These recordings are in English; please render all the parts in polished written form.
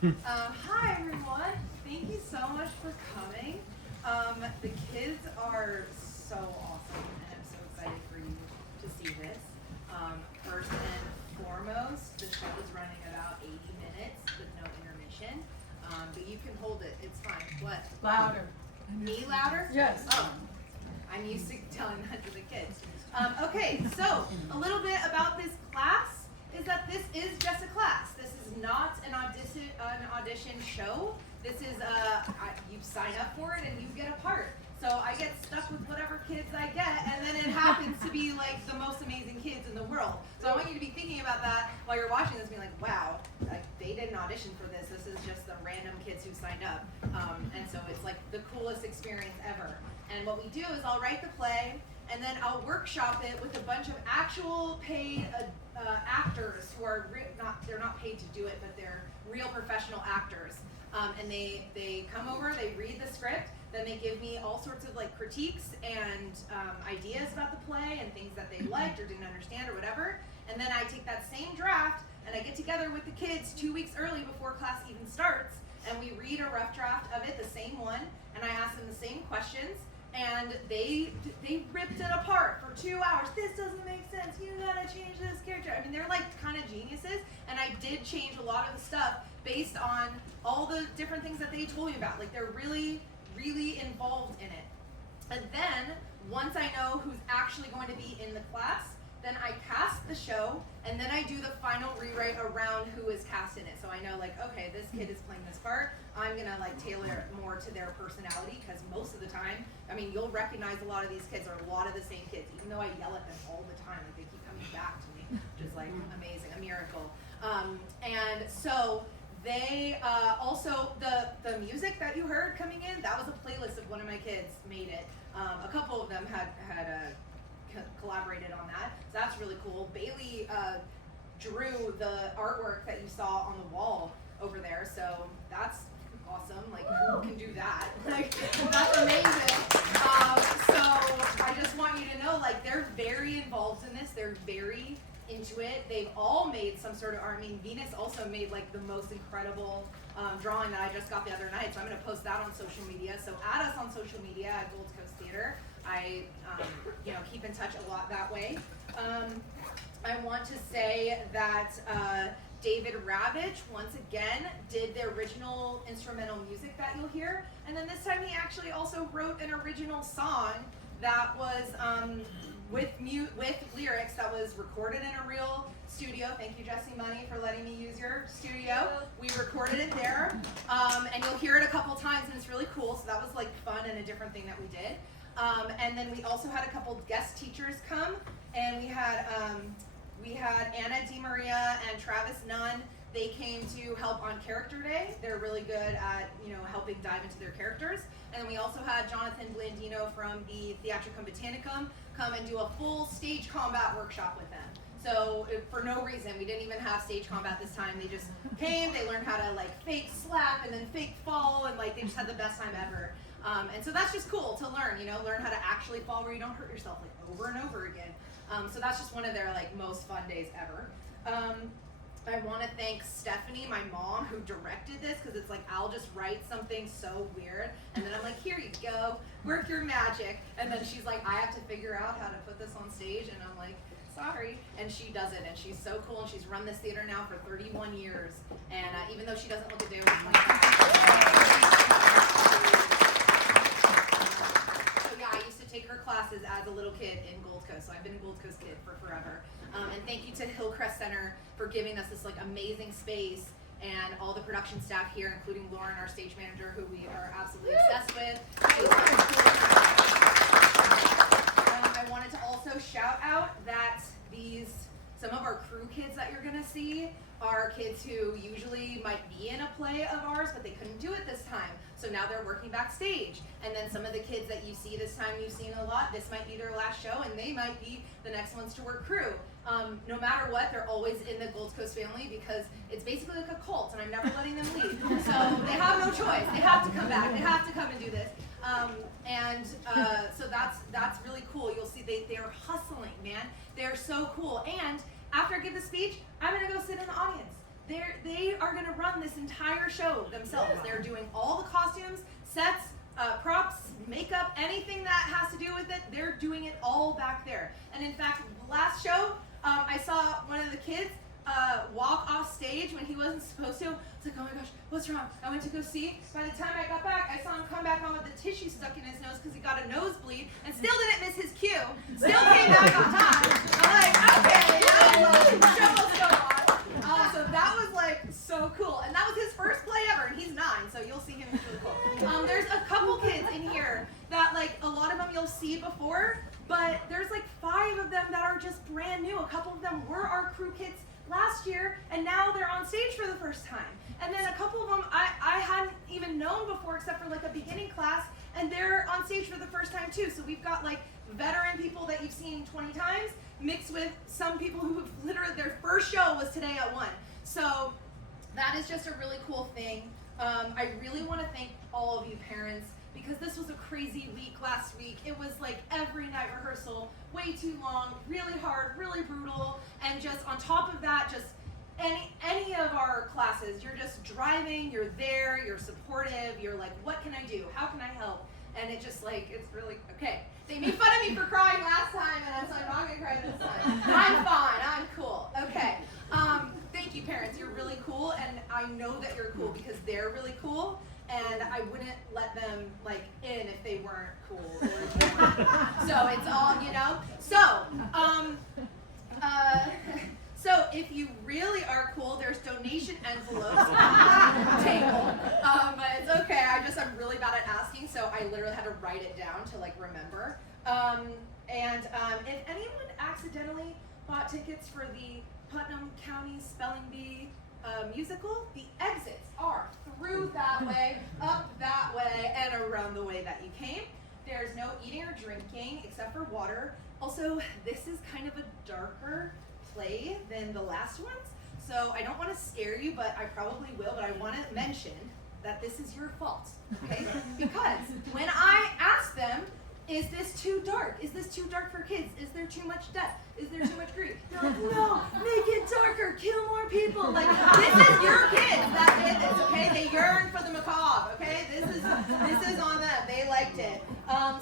Hi everyone, thank you so much for coming. The kids are so awesome and I'm so excited for you to see this. First and foremost, the show is running about 80 minutes with no intermission, but you can hold it, it's fine. What? Louder. Me louder? Yes. Oh, I'm used to telling that to the kids. Okay, so a little bit about this class is that this is just a class. This is not an audition show. This is you sign up for it and you get a part. So I get stuck with whatever kids I get, and then it happens to be like the most amazing kids in the world. So I want you to be thinking about that while you're watching this, being like, wow, like they didn't audition for this. This is just the random kids who signed up, and so it's like the coolest experience ever. And what we do is I'll write the play, and then I'll workshop it with a bunch of actual paid actors who are they're not paid to do it, but they're real professional actors. And they come over, they read the script, then they give me all sorts of like critiques and ideas about the play and things that they liked or didn't understand or whatever. And then I take that same draft and I get together with the kids 2 weeks early before class even starts, and we read a rough draft of it, the same one, and I ask them the same questions. And they ripped it apart for 2 hours. This doesn't make sense. You gotta change this character. I mean, they're like kind of geniuses. And I did change a lot of the stuff based on all the different things that they told me about. Like they're really, really involved in it. And then once I know who's actually going to be in the class, then I cast the show, and then I do the final rewrite around who is cast in it. So I know like, okay, this kid is playing this part. I'm gonna like tailor it more to their personality, because most of the time, I mean, you'll recognize a lot of these kids are a lot of the same kids, even though I yell at them all the time. Like they keep coming back to me, which is like amazing, a miracle. And so they also the music that you heard coming in, that was a playlist of one of my kids made it. A couple of them had collaborated on that, so that's really cool. Bailey drew the artwork that you saw on the wall over there, so that's awesome. Like, who can do that? Like, that's amazing. So I just want you to know, like, they're very involved in this. They're very into it. They've all made some sort of art. I mean, Venus also made like the most incredible drawing that I just got the other night, so I'm going to post that on social media. So add us on social media at Gold Coast Theater. I keep in touch a lot that way. I want to say that David Ravitch, once again, did the original instrumental music that you'll hear. And then this time he actually also wrote an original song that was with lyrics that was recorded in a real studio. Thank you, Jesse Money, for letting me use your studio. We recorded it there. And you'll hear it a couple times, and it's really cool. So that was like fun and a different thing that we did. And then we also had a couple guest teachers come, and we had Anna DiMaria and Travis Nunn. They came to help on Character Day. They're really good at helping dive into their characters. And then we also had Jonathan Blandino from the Theatricum Botanicum come and do a full stage combat workshop with them. So for no reason, we didn't even have stage combat this time. They just came, they learned how to like fake slap and then fake fall, and like they just had the best time ever. And so that's just cool to learn, learn how to actually fall where you don't hurt yourself like over and over again. So that's just one of their like most fun days ever. I want to thank Stephanie, my mom, who directed this, because it's like I'll just write something so weird, and then I'm like, here you go, work your magic. And then she's like, I have to figure out how to put this on stage, and I'm like, sorry. And she does it, and she's so cool, and she's run this theater now for 31 years. And even though she doesn't look a day over 25. So yeah, I used to take her classes as a little kid in Gold Coast, so I've been a Gold Coast kid for forever. And thank you to Hillcrest Center for giving us this like amazing space, and all the production staff here, including Lauren, our stage manager, who we are absolutely obsessed with. I wanted to also shout out that some of our crew kids that you're gonna see are kids who usually might be in a play of ours, but they couldn't do it this time. So now they're working backstage. And then some of the kids that you see this time, you've seen a lot, this might be their last show, and they might be the next ones to work crew. No matter what, they're always in the Gold Coast family, because it's basically like a cult, and I'm never letting them leave. So they have no choice. They have to come back. They have to come and do this. So that's really cool. You'll see they're hustling, man. They're so cool. And after I give the speech, I'm gonna go sit in the audience. they are going to run this entire show themselves. They're doing all the costumes, sets, props, makeup, anything that has to do with it, they're doing it all back there. And in fact, last show, I saw one of the kids walk off stage when he wasn't supposed to. It's like, oh my gosh, what's wrong? I went to go see. By the time I got back, I saw him come back on with the tissue stuck in his nose because he got a nosebleed and still didn't miss his cue. Still came back on time. I'm like, okay, the show must go on. So that was like so cool. And that was his first play ever, and he's 9, so you'll see him. He's really cool. There's a couple kids in here that like a lot of them you'll see before, but there's like 5 of them that are just brand new. A couple of them were our crew kids last year, and now they're on stage for the first time. And then a couple of them I hadn't even known before except for like a beginning class, and they're on stage for the first time too. So we've got like veteran people that you've seen 20 times mixed with some people who have literally, their first show was today at 1. So that is just a really cool thing. I really want to thank all of you parents, because this was a crazy week last week. It was like every night rehearsal, way too long, really hard, really brutal, and just on top of that, just any of our classes, you're just driving, you're there, you're supportive, you're like, what can I do? How can I help? And it just like, it's really, okay. They made fun of me for crying last time, and I was like, I'm not gonna cry this time. I'm fine, I'm cool. Okay. Thank you, parents. You're really cool, and I know that you're cool because they're really cool, and I wouldn't let them like in if they weren't cool. So it's all, you know. So if you really are cool, there's donation envelopes on the table. But it's okay. I'm really bad at asking, so I literally had to write it down to like remember. If anyone accidentally bought tickets for the Putnam County Spelling Bee musical, the exits are through that way, up that way, and around the way that you came. There's no eating or drinking except for water. Also, this is kind of a darker play than the last ones, so I don't want to scare you, but I probably will, but I want to mention that this is your fault, okay? Because when I asked them, is this too dark? Is this too dark for kids? Is there too much death? Is there too much grief? They're like, no, make it darker, kill more people. Like, this is your kids that did this, okay? They yearned for the macabre, okay? This is on them. They liked it.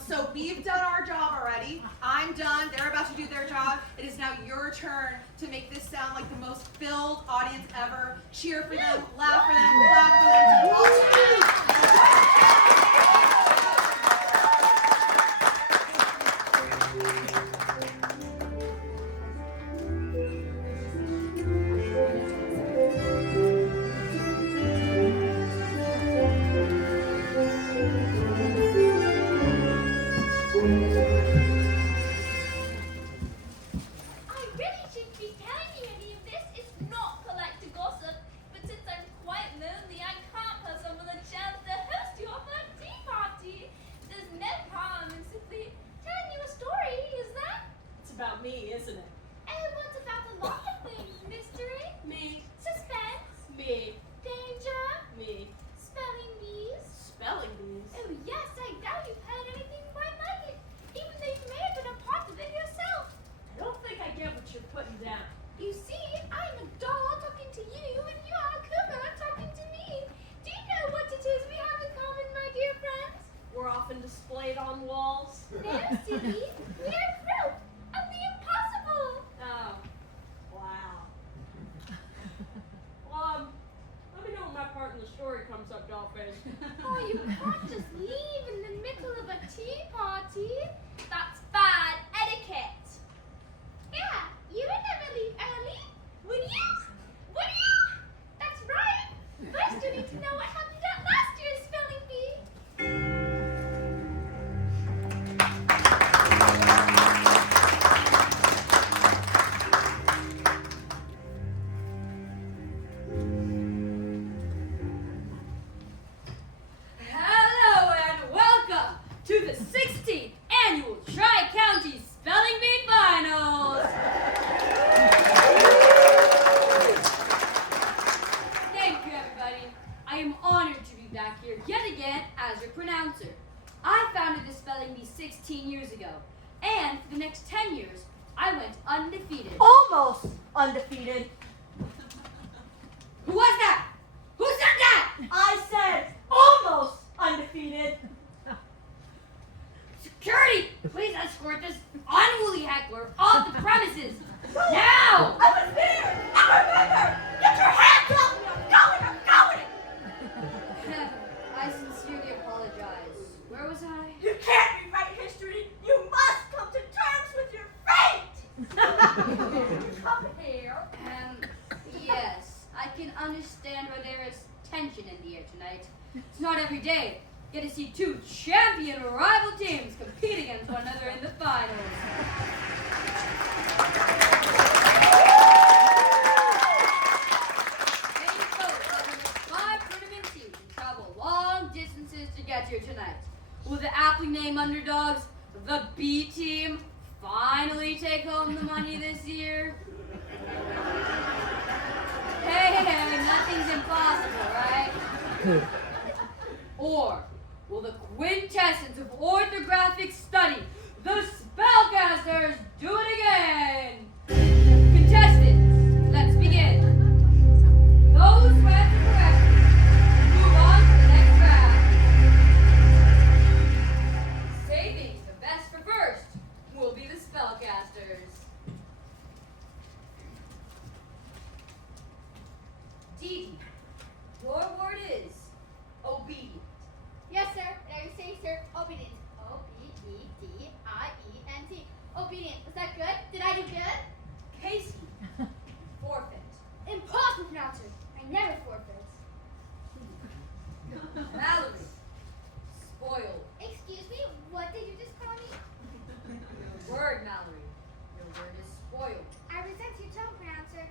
So we've done our job already. I'm done. They're about to do their job. It is now your turn to make this sound like the most filled audience ever. Cheer for them, laugh for them, clap for them. Displayed on walls. No, silly. We are proof of the impossible. Oh. Wow. Well, let me know when my part in the story comes up, Dollface. Oh, you can't just leave in the middle of a tea party. That's bad etiquette. Yeah, you would never leave early, would you? Would you? That's right. First, you need to know what happened at last year's spelling bee. Hello and welcome to the 16th annual Tri-County Spelling Bee Finals. Thank you, everybody. I am honored to be back here yet again as your pronouncer. I founded the Spelling Bee 16 years ago, and for the next 10 years, I went undefeated. Almost undefeated. escort this unruly heckler off the premises. Now! I was there! I remember! Get your hands off me! I'm going! I sincerely apologize. Where was I? You can't rewrite history! You must come to terms with your fate! Come here. Yes, I can understand why there is tension in the air tonight. It's not every day you get to see two champion rival teams compete against one another in the finals. Many folks out of the 5 tournament teams travel long distances to get here tonight. Will the aptly named underdogs, the B team, finally take home the money this year? Hey, nothing's impossible, right? Or will the quintessence of orthographic study, the spellcasters, do it again? Contestants, let's begin. Those who answer correctly move on to the next round. Saving the best for first will be the spellcasters. Dee, your word is obedient. Yes, sir. There you say, sir. Obedient. O-B-E-D-I-E-N-T. Obedient. Was that good? Did I do good? Casey, forfeit. Impossible, pronouncer. I never forfeit. Mallory, spoiled. Excuse me, what did you just call me? Your word, Mallory. Your word is spoiled. I resent your tone, pronouncer.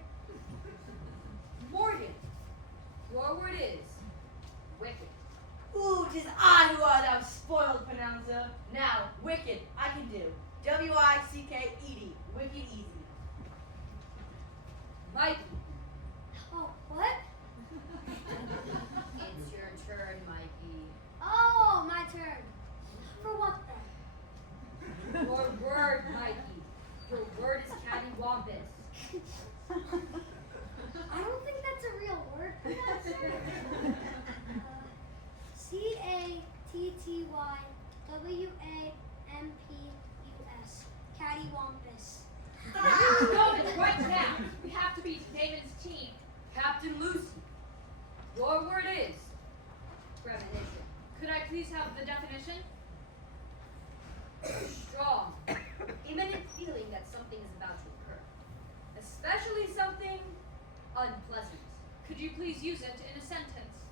Morgan, your word is wicked. Ooh, 'tis I who are thou spoiled pronouncer. Now, wicked, I can do. W-I-C-K-E-D. Wicked easy. Mikey, Oh, what? it's your turn, Mikey. Oh, my turn. For what then? Your word, Mikey. Your word is cattywampus. I don't think that's a real word, pronouncer. C-A-T-T-Y-W-A-M-P-U-S. Cattywampus. Noted right now. We have to beat David's team. Captain Lucy, your word is premonition. Could I please have the definition? Strong, imminent feeling that something is about to occur, especially something unpleasant. Could you please use it in a sentence?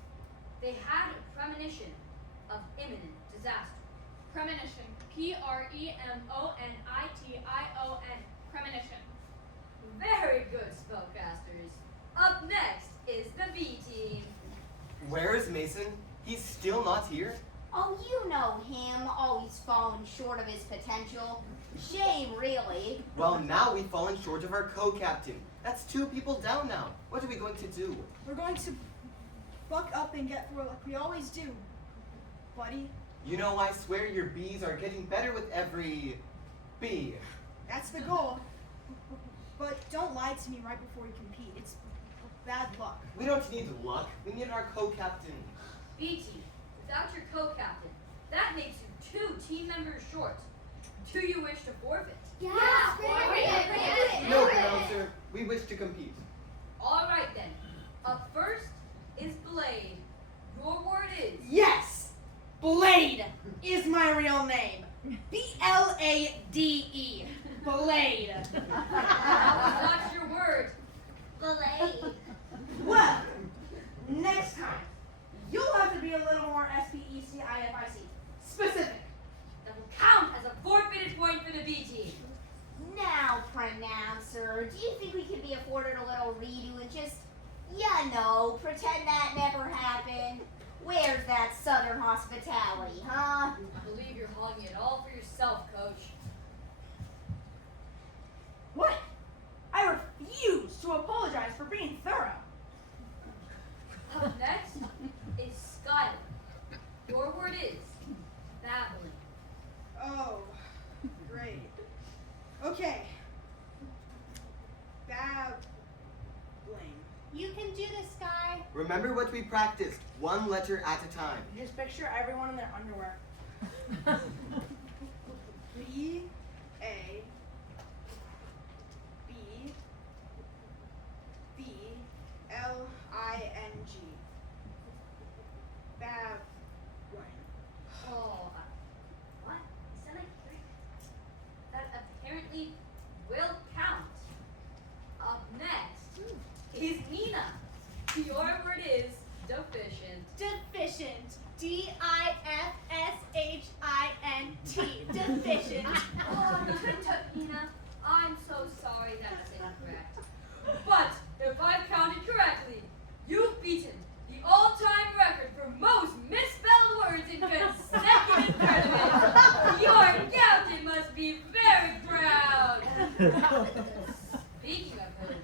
They had a premonition of imminent disaster. Premonition. P-R-E-M-O-N-I-T-I-O-N. Premonition. Very good, spellcasters. Up next is the B team. Where is Mason? He's still not here? Oh, you know him, always falling short of his potential. Shame, really. Well, now we've fallen short of our co-captain. That's 2 people down now. What are we going to do? We're going to buck up and get through like we always do, buddy. You know, I swear your B's are getting better with every B. That's the goal. But don't lie to me right before we compete. It's bad luck. We don't need luck. We need our co-captain. B team, without your co-captain, that makes you 2 team members short. Do you wish to forfeit? Yeah, bring it, bring it. No, announcer. We wish to compete. All right then. Up first is Blade. Your word is Yes! Blade is my real name. B-L-A-D-E. Blade. What's your word? Blade. Well, next time, you'll have to be a little more S-P-E-C-I-F-I-C specific. That will count as a forfeited point for the B team. Now, pronouncer, do you think we could be afforded a little redo and just, pretend that never happened? Where's that southern hospitality, huh? I believe you're hogging it all for yourself, Coach. What? I refuse to apologize for being thorough. Up next is Skylar. Your word is babbling. Oh, great. Okay. Babbling. You can do this, Sky. Remember what we practiced. 1 letter at a time. Just picture everyone in their underwear. B will count. Up next is Nina. Your word is deficient. Deficient. D-I-F-S-H-I-N-T. Deficient. Nina, I'm so sorry that's incorrect. But if I've counted correctly, you've beaten the all-time record for most misspelled words in consecutive tournaments. Your captain must be very proud. Speaking of whom,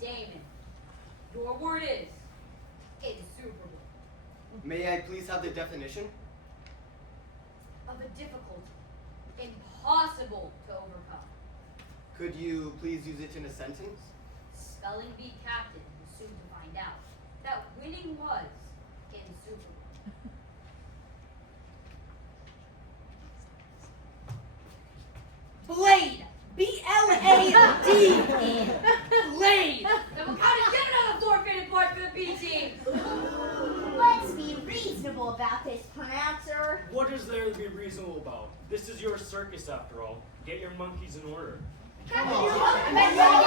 Damon, your word is insuperable. May I please have the definition? Of a difficult, impossible to overcome. Could you please use it in a sentence? Spelling bee captain was soon to find out that winning was insuperable. Blade. B-L-A-D. Blade. Then we'll count again another forfeited point for the B team. Let's be reasonable about this, pronouncer. What is there to be reasonable about? This is your circus after all. Get your monkeys in order. Come on. And on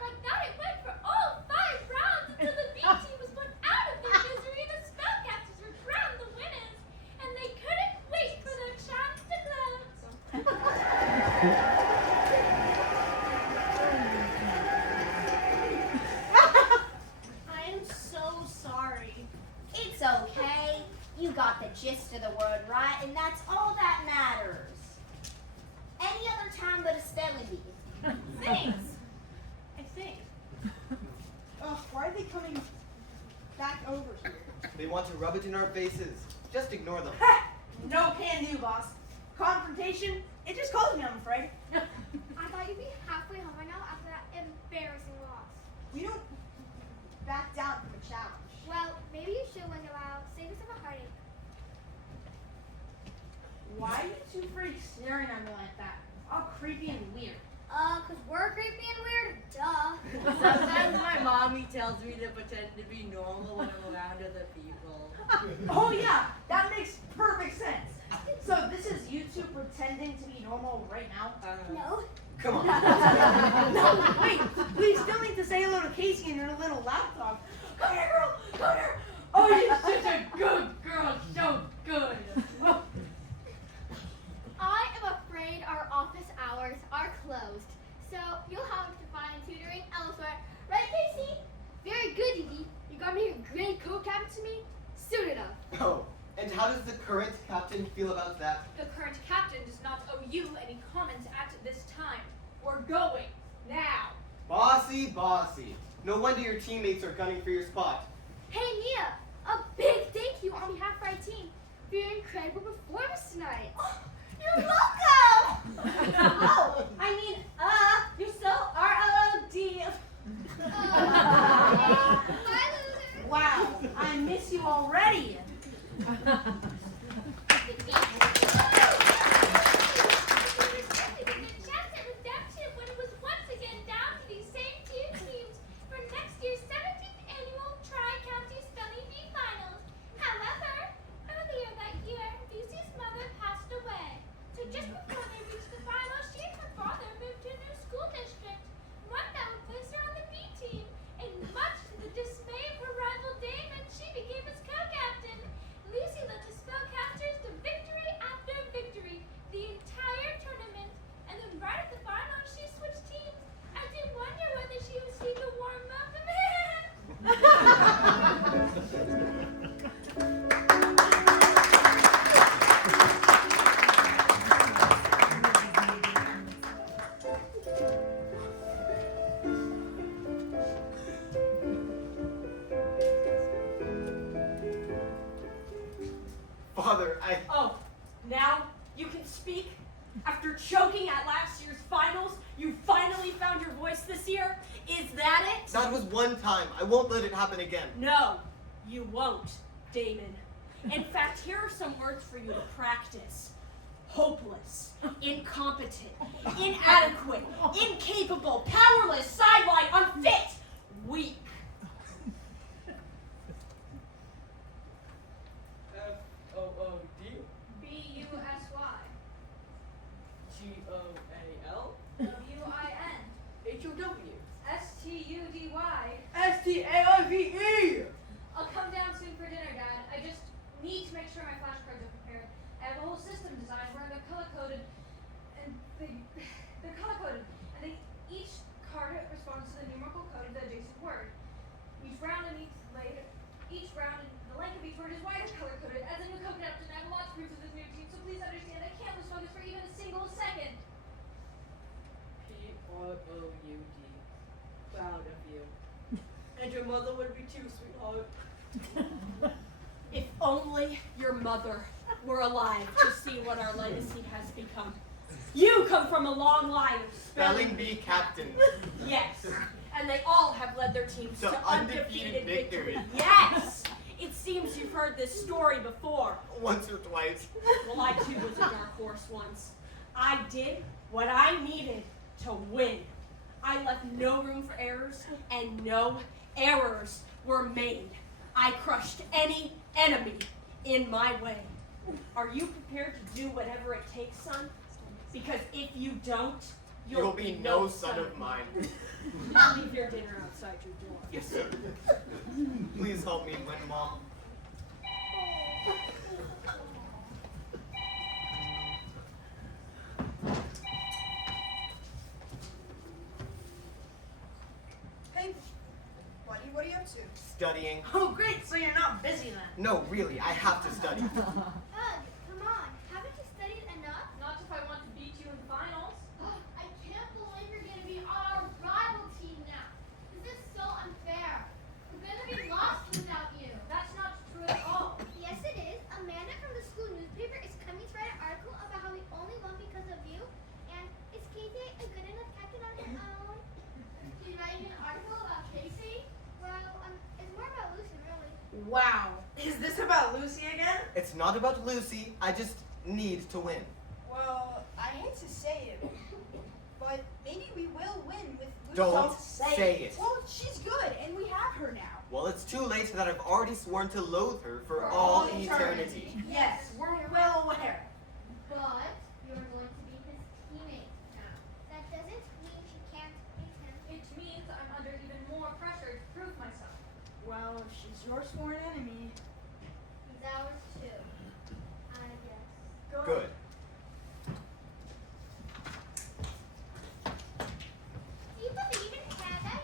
like that it went for all 5 rounds until the B team was put out of their misery and the spellcasters were crowned the winners. And they couldn't wait for their chance to I am so sorry. It's okay. You got the gist of the word right, and that's all that matters. Any other time but a spelling bee. Thanks. I think. Ugh, why are they coming back over here? They want to rub it in our faces. Just ignore them. No can do, boss. Confrontation, it just calls me, I'm afraid. I thought you'd be halfway home by now after that embarrassing loss. We don't back down from a challenge. Well, maybe you should when you're out. Save yourself a heartache. Why are you two freaks staring at me like that? All creepy and weird. 'Cause we're creepy and weird. Duh. Sometimes my mommy tells me to pretend to be normal when I'm around other people. Oh yeah, that makes perfect sense. So this is you two pretending to be normal right now? No. Come on. No, wait, we still need to say hello to Casey and her little laptop. Come here, girl, come here. Oh, you're such a good girl, so good. I am afraid our office hours are closed, so you'll have to find tutoring elsewhere. Right, Casey? Very good, Dee. You got me a great co-captain to me? Soon enough. Oh, and how does the current captain feel about that? The current captain does not owe you any comments at this time. We're going now. Bossy, bossy. No wonder your teammates are gunning for your spot. Hey, Mia, a big thank you on behalf of our team for your incredible performance tonight. You're welcome! Oh, I mean, you're so R-O-O-D. Bye, loser. Wow, I miss you already. Father, Oh, now you can speak? After choking at last year's finals, you finally found your voice this year? Is that it? that was one time. I won't let it happen again. No, you won't, Damon. In fact, here are some words for you to practice. Hopeless, incompetent, inadequate, incapable, powerless, sidelined, unfit, weak. F-O-O-D? B-U-S-Y. Each round and the length of each word is wider color-coded. As a new co-captain, I have a lot to prove to this new team, so please understand I can't lose focus for even a single second. P-R-O-U-D. Proud of you. And your mother would be too, sweetheart. If only your mother were alive to see what our legacy has become. You come from a long line of Spelling bee captains. Yes, and they all have led their teams To to undefeated victory. Yes! It seems you've heard this story before. Once or twice. Well, I too was a dark horse once. I did what I needed to win. I left no room for errors, and no errors were made. I crushed any enemy in my way. Are you prepared to do whatever it takes, son? Because if you don't, You'll be no son of mine. Leave your dinner outside your door. Yes, sir. Please help me win, Mom. Hey, buddy, what are you up to? Studying. Oh, great. So you're not busy then. No, really, I have to study. Ugh, come on. Haven't you studied enough? Not if I want to beat you in finals. I can't believe you're going to be on our rival team now. This is so unfair. We're going to be lost without you. That's not true at all. Yes, it is. Amanda from the school newspaper is coming to write an article about how we only won because of you. And is Casey a good enough captain on her own? She's writing an article about Casey? Well, it's more about Lucy, really. Wow. Is this about Lucy again? It's not about Lucy, I just need to win. Well, I hate to say it, but maybe we will win with Lucy. Don't say it. Well, she's good, and we have her now. Well, it's too late that I've already sworn to loathe her for all eternity. Yes, we're well aware. But you're going to be his teammate now. That doesn't mean she can't beat him. It means I'm under even more pressure to prove myself. Well, if she's your sworn enemy. He's ours too, I guess. Good. Do you believe in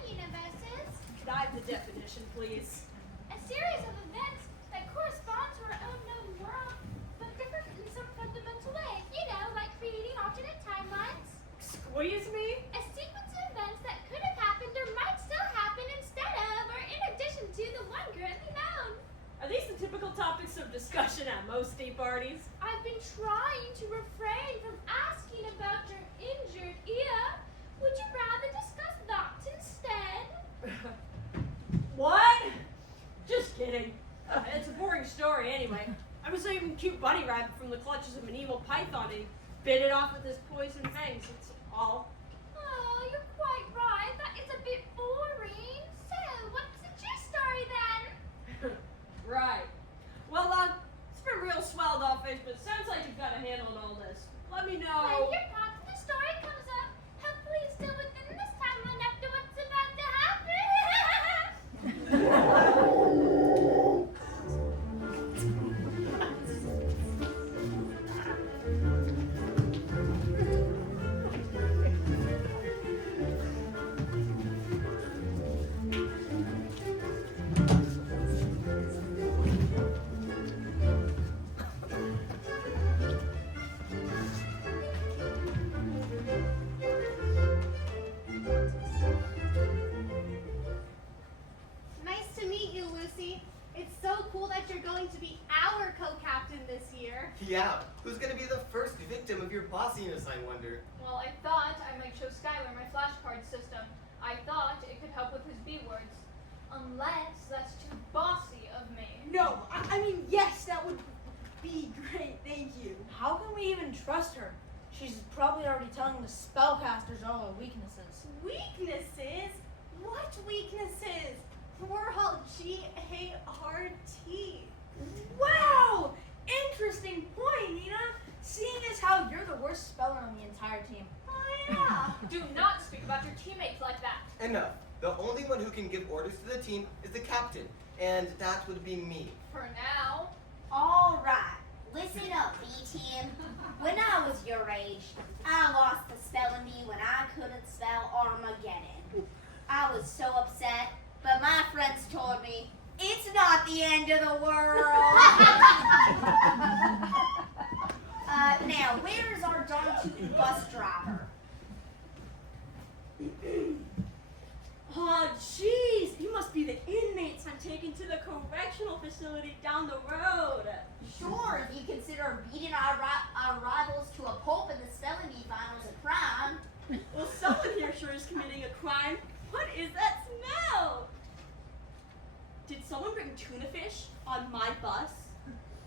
universes? Could I have the definition, please? A series of events that correspond to our own known world, but differ in some fundamental way. You know, like creating alternate timelines. Squeeze me? A sequence of events that could have happened or might still happen instead of, or in addition to, the one currently known. Are these the typical topics of discussion at most tea parties? I've been trying to refrain from asking about your injured ear. Would you rather discuss that instead? What? Just kidding. It's a boring story anyway. I was saving a cute bunny rabbit from the clutches of an evil python and he bit it off with his poison fangs. That's all. Oh, you're quite right. That is a bit boring. So, what's the gist story then? Right. Well, it's been real swell, Dollface, but it sounds like you've got a handle on all this. Let me When know. your part of the story comes up, hopefully still within this timeline after what's about to happen. Nice to meet you, Lucy. It's so cool that you're going to be our co-captain this year. Yeah, who's gonna be the first victim of your bossiness, I wonder? Well, I thought I might show Skylar my flashcard system. I thought it could help with his B words. Unless that's too bossy of me. No, I mean, yes, that would be great. Thank you. How can we even trust her? She's probably already telling the spellcasters all her weaknesses. Weaknesses? What weaknesses? We're all G-A-R-T. Wow! Interesting point, Nina. Seeing as how you're the worst speller on the entire team. Oh, yeah. Do not speak about your teammates like that. Enough. The only one who can give orders to the team is the captain, and that would be me. For now. All right, listen up, B-Team. When I was your age, I lost the spelling bee when I couldn't spell Armageddon. I was so upset, but my friends told me, it's It's not the end of the world. Now, where's our darn-tootin' bus driver? Oh, jeez, he must be the inmates I'm taking to the correctional facility down the road. Sure, if you consider beating our rivals to a pulp in the spelling bee finals a crime. Well, someone here sure is committing a crime. What is that smell? Did someone bring tuna fish on my bus?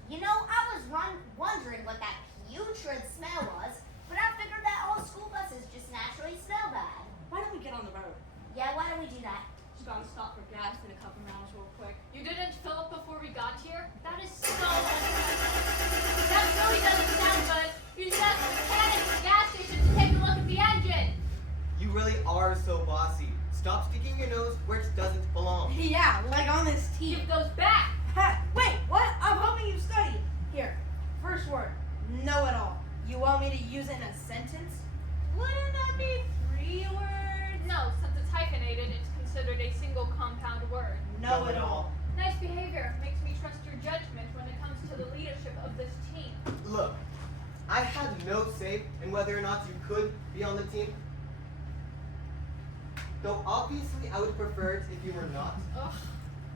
You know, I was wondering what that putrid smell was, but I figured that all school buses just naturally smell bad. Why don't we get on the road? Yeah, why don't we do that? Just gonna stop for gas in a couple miles real quick. You didn't fill up before we got here? That is so unprecedented. That really doesn't sound good. You just panic at the gas station to take a look at the engine. You really are so bossy. Stop sticking your nose where it doesn't belong. Yeah, like on this team. Give those back. Ha, wait, what? I'm hoping you studied. Here, first word, know it all. You want me to use it in a sentence? Wouldn't that be 3 words? No, since it's hyphenated, it's considered a single compound word. Know it all. Nice behavior makes me trust your judgment when it comes to the leadership of this team. Look, I had no say in whether or not you could be on the team. Though obviously I would prefer it if you were not. Ugh.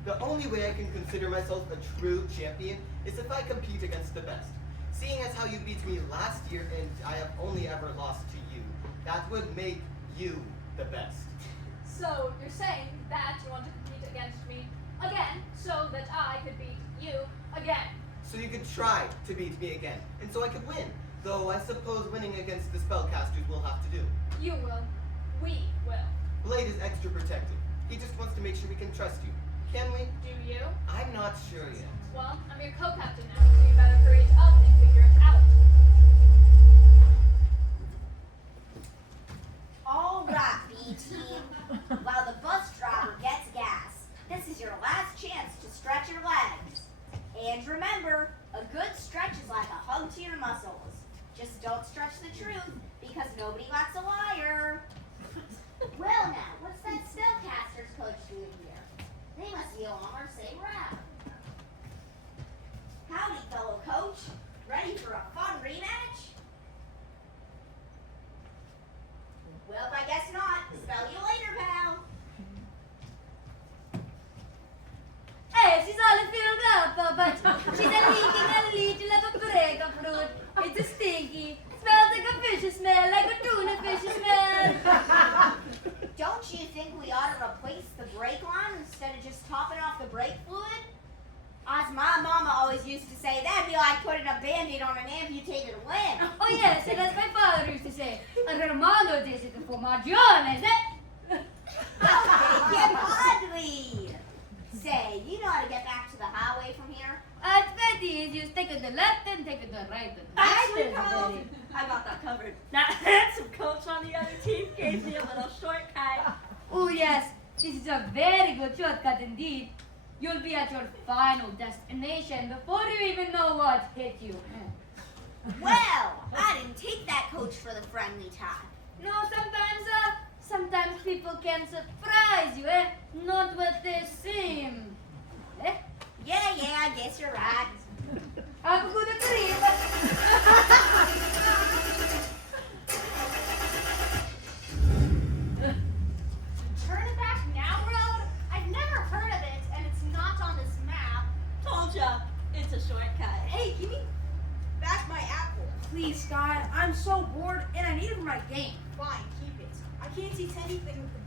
The only way I can consider myself a true champion is if I compete against the best. Seeing as how you beat me last year and I have only ever lost to you, that would make you the best. So you're saying that you want to compete against me again so that I could beat you again. So you could try to beat me again, and so I could win. Though I suppose winning against the spellcasters will have to do. You will. We will. Blade is extra protective. He just wants to make sure we can trust you. Can we? Do you? I'm not sure yet. Well, I'm your co-captain now, so you better hurry it up and figure it out. All right, B-team. While the bus driver gets gas, this is your last chance to stretch your legs. And remember, a good stretch is like a hug to your muscles. Just don't stretch the truth, because nobody likes a liar. Well now, what's that spellcaster's coach doing here? They must be along our same route. Howdy, fellow coach. Ready for a fun rematch? Well, I guess not. Spell you later, pal. Hey, she's all filled up, but she's a little torrega fruit. It's a stinky. Smells like a fish smell, like a tuna fish smell. Don't you think we ought to replace the brake line instead of just topping off the brake fluid? As my mama always used to say, that'd be like putting a Band-Aid on an amputated limb. Oh yes, and as my father used to say, Armando does it for Margione. Okay, get ugly. Say, you know how to get back to the highway from here? It's very easy. You take it to the left and take it to the right. Actually, pal, I got that covered. That handsome coach on the other team gave me a little shortcut. Oh yes, this is a very good shortcut indeed. You'll be at your final destination before you even know what hit you. Well, I didn't take that coach for the friendly time. No, sometimes people can surprise you, eh? Not what they seem. Eh? Yeah, I guess you're right. Have a good trip. Turn it back now road? I've never heard of it, and it's not on this map. Told ya, it's a shortcut. Hey, give me back my apple. Please, Sky. I'm so bored and I need it for my game. Fine, keep it. I can't eat anything with the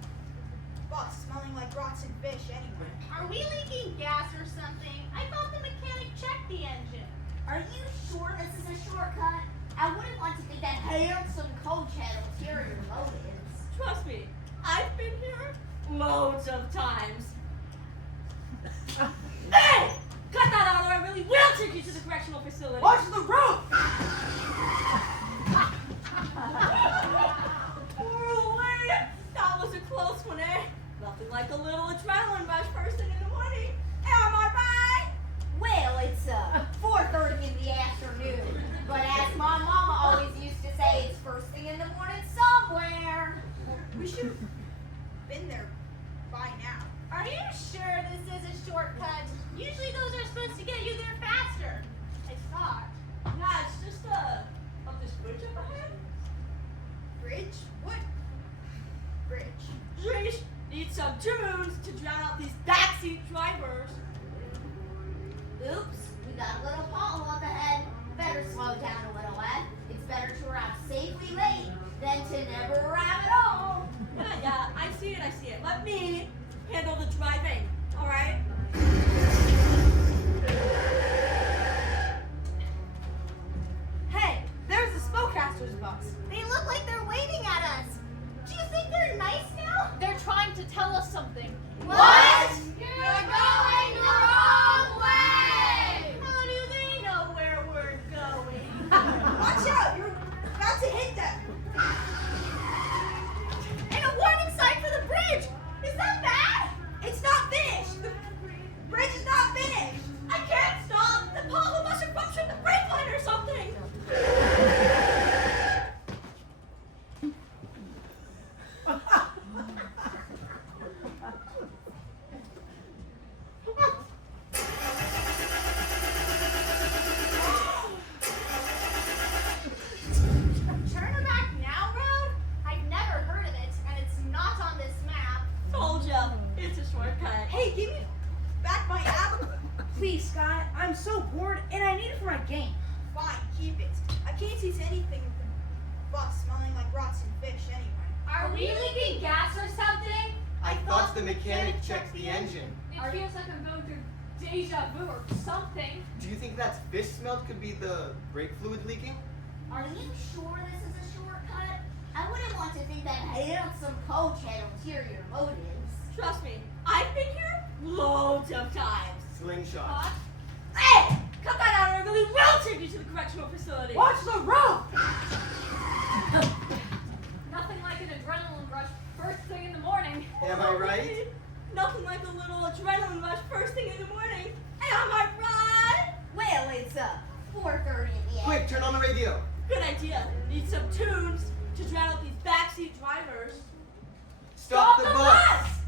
bus smelling like rotten fish anyway. Are we leaking gas or something? I thought the mechanic checked the engine. Are you sure this is a shortcut? I wouldn't want to think that handsome coach had ulterior motives. Trust me, I've been here loads of times. Hey! Cut that out or I really will take you to the correctional facility. Watch the road! Wait, that was a close one, eh? Nothing like a little adrenaline rush first thing in the morning. Am I right? Well, it's 4:30 in the afternoon, but as my mama always used to say, it's first thing in the morning somewhere. We should have been there by now. Are you sure this is a shortcut? some tunes to drown out these backseat drivers. Oops, we got a little pothole on the head. Better slow down a little, Ed. It's better to arrive safely late than to never arrive at all. Yeah, I see it. Let me handle the driving, all right? Hey, there's the spellcaster's bus. They look like they're waving at us. Do you think they're nice now? They're trying to tell us something. What? You're going the wrong way! How do they know where we're going? Watch out, you're about to hit them. And a warning sign for the bridge. Is that bad? It's not finished. The bridge is not finished. I can't stop. The pothole must have ruptured the brake line or something. Turnabout Now Road? I've never heard of it, and it's not on this map. Told ya, it's a shortcut. Hey, give me back my apple. Please, Scott. I'm so bored, and I need it for my game. Fine, keep it. I can't see anything with the bus smelling like rotten fish anyway. Are we leaking gas or something? I thought the mechanic checked the engine. It feels like I'm going through deja vu or something. Do you think that fish smell could be the brake fluid leaking? Are you sure this is a shortcut? I wouldn't want to think that handsome coach had ulterior motives. Trust me, I've been here loads of times. Slingshot. Hey! Cut that out or I'm going to will take you to the correctional facility. Watch the road! Nothing like an adrenaline rush first thing in the morning. Am I right? Nothing like a little adrenaline rush first thing in the morning. Am I right? Well, it's 4:30 in the Quick, turn on the radio. Good idea. Need some tunes to drown out these backseat drivers. Stop the bus!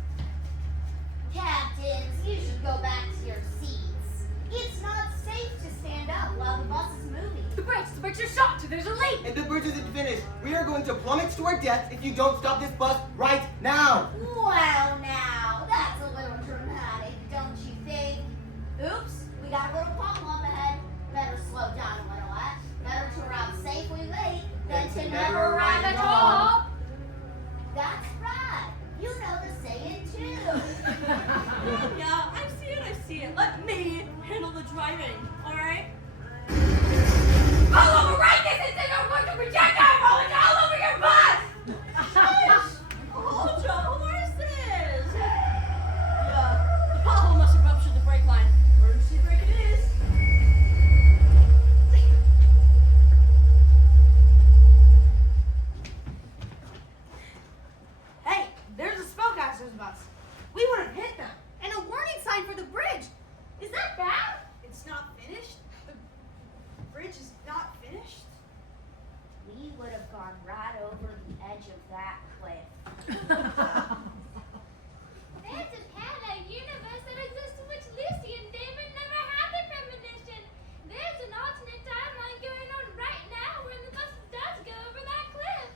Captains, you should go back to your seats. It's not safe to stand up while the bus is moving. The brakes are shot. There's a leak. And the bridge isn't finished. We are going to plummet to our death if you don't stop this bus right now. Well, now, that's a little dramatic, don't you think? Oops, we got a little pothole on the head. Better slow down a little, eh? Better to arrive safely late than to never arrive at all. That's right. You know the saying, too. Yeah, I see it. Let me handle the driving, alright? I'll override this and send out a bunch of projectile bullets all over your bus. Hold your horses! Yeah, the pothole must have ruptured the brake line. Emergency brake it is. Hey, there's a spellcaster's bus. We wouldn't hit them. And a warning sign for the bridge. Is that bad? It's not finished? The bridge is not finished? We would have gone right over the edge of that cliff. There's a parallel universe that exists in which Lucy and Damon never had the premonition. There's an alternate timeline going on right now where the bus does go over that cliff.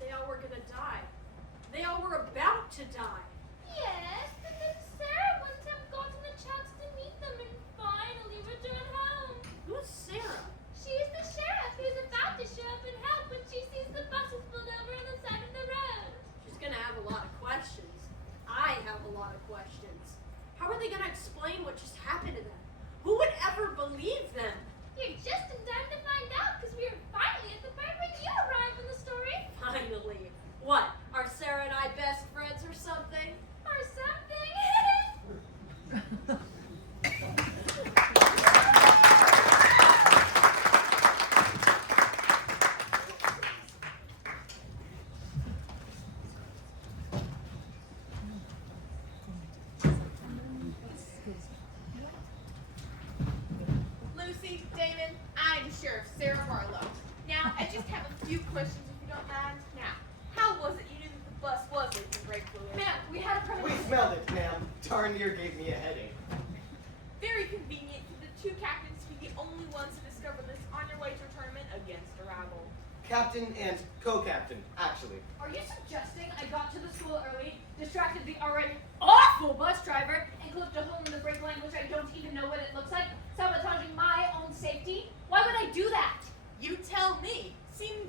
They all were gonna die. They all were about to die. Yes, but then Sarah wouldn't have gotten a chance to meet them and finally return home. Who's Sarah? She's the sheriff who's about to show up and help when she sees the buses pulled over on the side of the road. She's gonna have a lot of questions. I have a lot of questions. How are they gonna explain what just happened to them? Who would ever believe them? You're just in time to find out because we are finally at the part where you arrive in the story. Finally. What? Are Sarah and I best friends or something? Or something. Lucy, Damon, I'm Sheriff Sarah Barlow. Now, I just have a few questions if you don't mind. Now, how was it you knew that the bus was leaking brake fluid? Ma'am, we had a We premonition. smelled it, ma'am. Darn near gave me a headache. Very convenient for the two captains to be the only ones to discover this on your way to a tournament against a rival. captain and co-captain, actually. Are you suggesting I got to the school early, distracted the already awful bus driver, and clipped a hole in the brake line which I don't even know what it looks like, sabotaging my own safety? Why would I do that? You tell me. Seems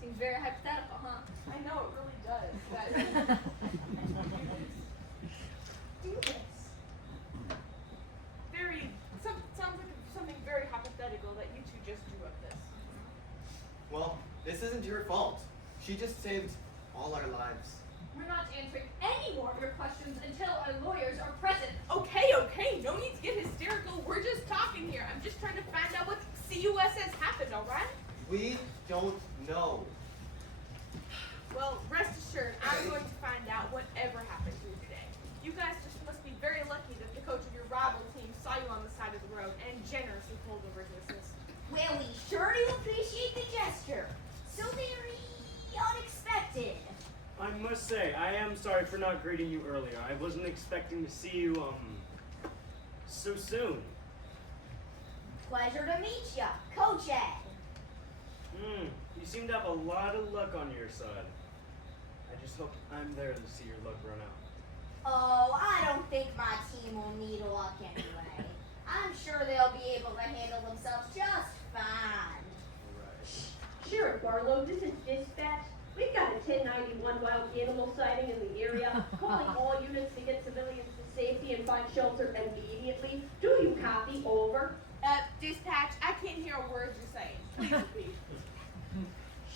Seems very hypothetical, huh? I know it really does. That do this. Sounds like something very hypothetical that you two just drew up this. Well, this isn't your fault. She just saved all our lives. We're not answering any more of your questions until our lawyers are present. Okay, no need to get hysterical. We're just talking here. I'm just trying to find out what CUSS happened, alright? We don't know. Well, rest assured, I'm going to find out whatever happened to you today. You guys just must be very lucky that the coach of your rival team saw you on the side of the road and generously pulled over to assist. Well, we sure do appreciate the gesture. So very unexpected. I must say, I am sorry for not greeting you earlier. I wasn't expecting to see you, so soon. Pleasure to meet ya, Coach Ed. You seem to have a lot of luck on your side. I just hope I'm there to see your luck run out. Oh, I don't think my team will need luck anyway. I'm sure they'll be able to handle themselves just fine. Right. Sheriff Barlow, this is dispatch. We've got a 1091 wild animal sighting in the area, calling all units to get civilians to safety and find shelter immediately. Do you copy? Over. Dispatch, I can't hear a word you're saying. Please repeat.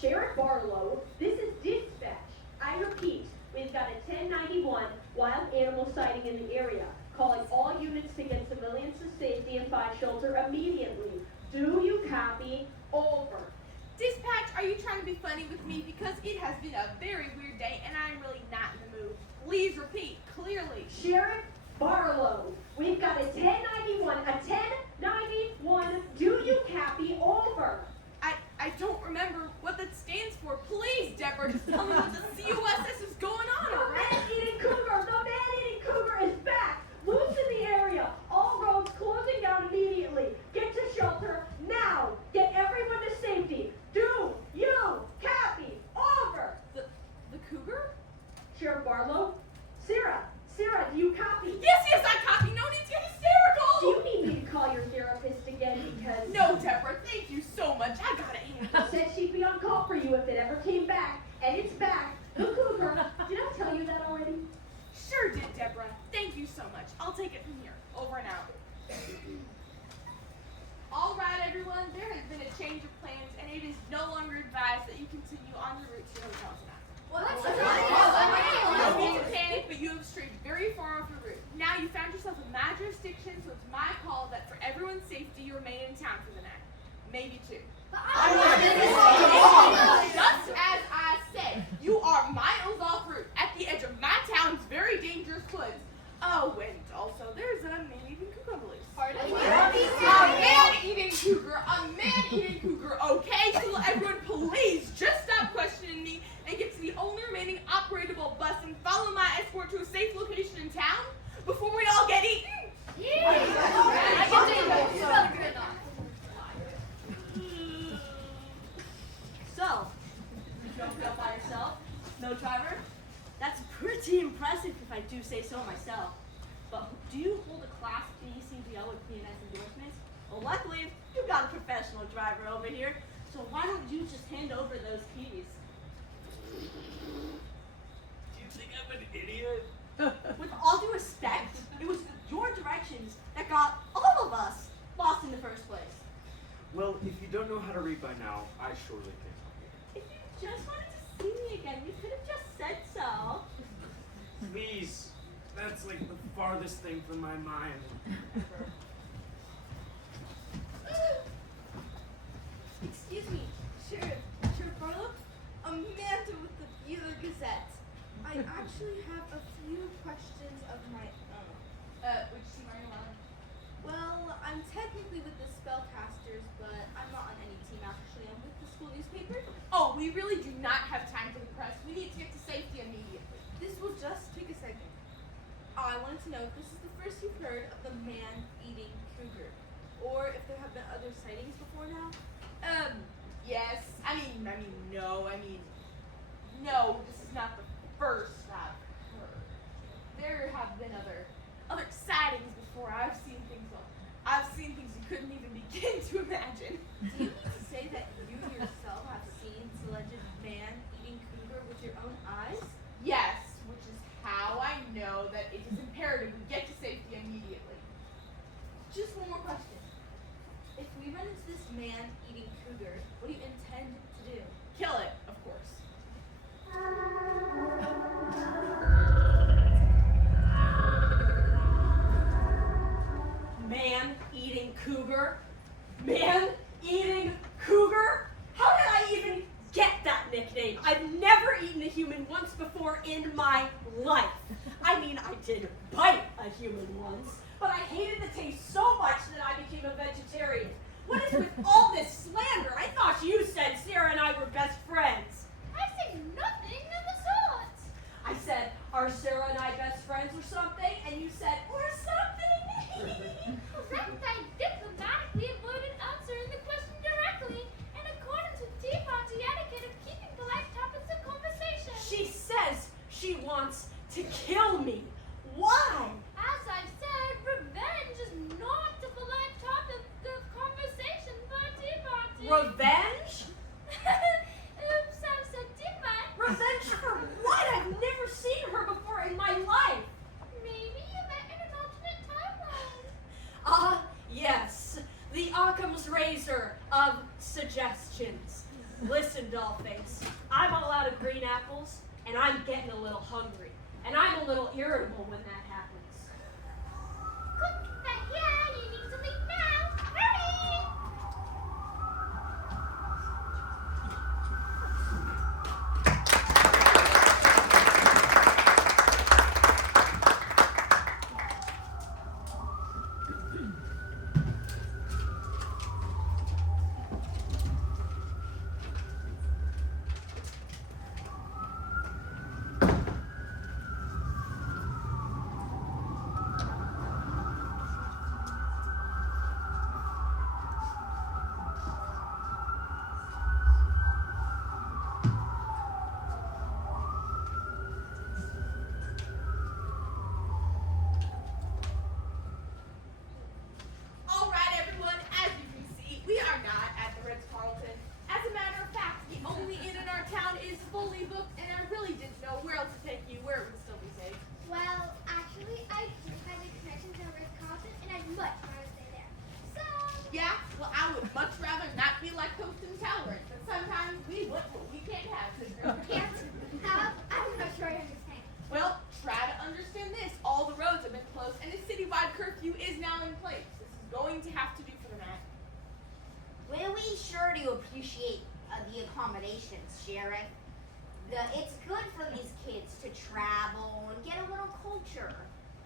Sheriff Barlow, this is dispatch. I repeat, we've got a 1091 wild animal sighting in the area, calling all units to get civilians to safety and find shelter immediately. Do you copy? Over. Dispatch, are you trying to be funny with me? Because it has been a very weird day and I'm really not in the mood. Please repeat, clearly. Sheriff Barlow, we've got a 1091, do you copy? Over. I don't remember what that stands for. Please, Deborah, just tell me what the CUSS is going on, The alright? man-eating cougar is back, loose in the area, all roads closing down immediately. Get to shelter now. Get everyone to safety. Do you copy? Over. The cougar? Sheriff Barlow, Sarah, do you copy? Yes, I copy. No need to get hysterical. Do you need me to call your therapist again because No, Deborah, thank you so much. I gotta handle said she'd be on call for you if it ever came back, and it's back. The cougar. Did I tell you that already? Sure did, Deborah. Thank you so much. I'll take it from here. Over and out. All right, everyone. There has been a change of plans, and it is no longer advised that you continue on your route to your hotel tonight. No need to panic, but you have strayed very far off your route. Now you found yourself in my jurisdiction, so it's my call that for everyone's safety, you remain in town for the night. Maybe two. Just as I said, you are miles off route at the edge of my town's very dangerous woods. Oh, and also there's a man-eating cougar, I believe. Pardon? A man-eating cougar, okay? So everyone please just stop questioning me and get to the only remaining operatable bus and follow my escort to a safe location in town before we all get eaten. I can do that. You better good enough. So, you drove up by yourself? No driver? That's pretty impressive if I do say so myself. But do you hold a Class B CDL with P&S endorsements? Well, luckily, you've got a professional driver over here, so why don't you just hand over those keys? Do you think I'm an idiot? With all due respect, it was your directions that got all of us lost in the first place. Well, if you don't know how to read by now, I surely can help you. If you just wanted to see me again, you could have just said so. Please, that's like the farthest thing from my mind. Excuse me, Sheriff Barlow? Amanda with the Bueller Gazette. I actually have a few questions of my own. Which team are you on? Well, I'm technically with the Spellcasters, but I'm not on any team actually. I'm with the school newspaper. Oh, we really do not have time for the press. We need to get to safety immediately. This will just take a second. I wanted to know if this is the first you've heard of the man-eating cougar, or if there have been other sightings before now. imagine. Do you mean to say that you yourself have seen this alleged man eating cougar with your own eyes? Yes, which is how I know that it is imperative we get to safety immediately. Just one more question. If we run into this man eating cougar, what do you intend to do? Kill it, of course. Man eating cougar? Man eating cougar? How did I even get that nickname? I've never eaten a human once before in my life. I mean, I did bite a human once, but I hated the taste so much that I became a vegetarian. What is with all this slander? I thought you said Sarah and I were best friends. I said nothing of the sort. I said, are Sarah and I best friends or something? And you said, or something. Correct, I diplomatically avoided answering the question directly in accordance with tea party etiquette of keeping polite topics of conversation. She says she wants to kill me. Why? As I've said, revenge is not a polite topic of conversation for a tea party. Revenge? Oops, I've said too much. Revenge for what? I've never seen her before in my life. Maybe you met in an alternate timeline. Ah, yes. The Occam's razor of suggestions. Listen, Dollface, I'm all out of green apples, and I'm getting a little hungry. And I'm a little irritable when that happens. Quick, not here. You need to leave now. Hurry! All right, everyone, as you can see, we are not at the Ritz-Carlton. As a matter of fact, the only inn in our town is fully booked, and I really didn't know where else to take you, where it would still be safe. Well, actually, I do have a connection to Ritz-Carlton, and I'd much rather stay there. So, Yeah, well, I would much rather not be like Toast and Towers, but sometimes we want what we can't have, sister. can't. I'm not sure I understand. Well, try to understand this. All the roads have been closed, and a citywide curfew is now in place. This is going to have to do for the night. We'll be sure to appreciate the accommodations, Sheriff. It's good for these kids to travel and get a little culture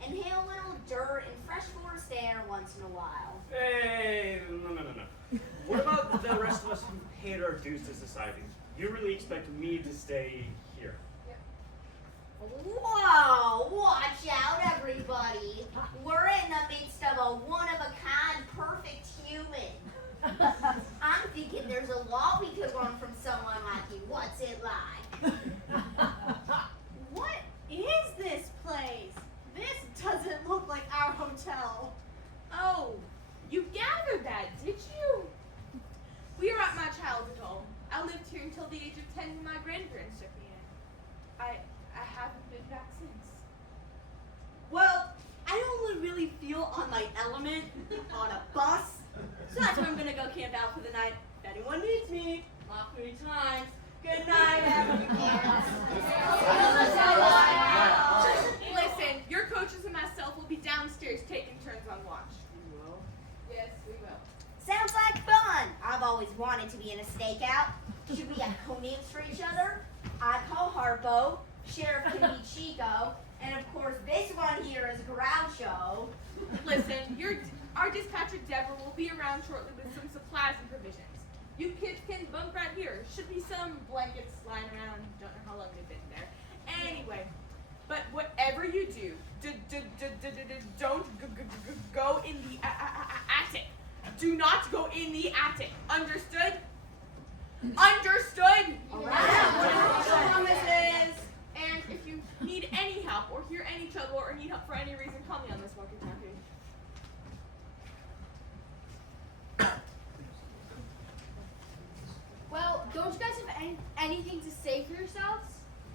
and inhale a little dirt and fresh forest air once in a while. Hey, no. What about the rest of us who paid our dues to society? You really expect me to stay here? Whoa! Watch out, everybody. We're in the midst of a one-of-a-kind perfect human. I'm thinking there's a lot we could learn from someone like you. What's it like? What is this place? This doesn't look like our hotel. Oh, you gathered that, did you? We are at my childhood home. I lived here until the age of 10 when my grandparents took me in. I haven't been back since. Well, I only really feel on my element on a bus. So that's where I'm gonna go camp out for the night. If anyone needs me, lock 3 times. Good night, everyone. Listen, your coaches and myself will be downstairs taking turns on watch. We will. Yes, we will. Sounds like fun. I've always wanted to be in a stakeout. Should we have co-names for each other? I call Harpo, Sheriff can be Chico, and of course this one here is Groucho. Listen, our dispatcher Deborah will be around shortly with some supplies and provisions. You kids can bunk right here. Should be some blankets lying around. Don't know how long they've been there. Anyway, but whatever you do, don't go in the attic. Do not go in the attic. Understood? Understood? Promises. And if you need any help or hear any trouble or need help for any reason, call me on this walkie-talkie. anything to say for yourselves?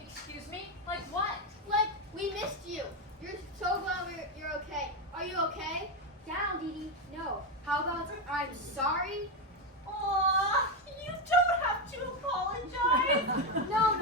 Excuse me? Like what? Like, we missed you. You're so glad you're okay. Are you okay? Down, Dee Dee. No. How about I'm sorry? Aw, you don't have to apologize. No.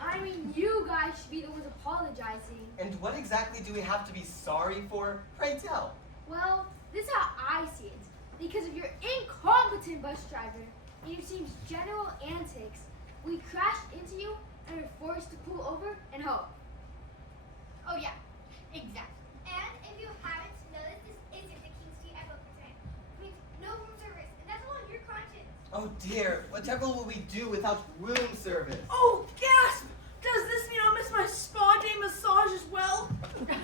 I mean, you guys should be the ones apologizing. And what exactly do we have to be sorry for? Pray tell. Well, this is how I see it. Because of your incompetent bus driver and your team's general antics, we crashed into you and were forced to pull over and hope. Oh yeah, exactly. And if you haven't noticed, this isn't the King Street Echo today. It means no room service, and that's all on your conscience. Oh dear, whatever will we do without room service? Oh, gasp! Does this mean I'll miss my spa day massage as well? Little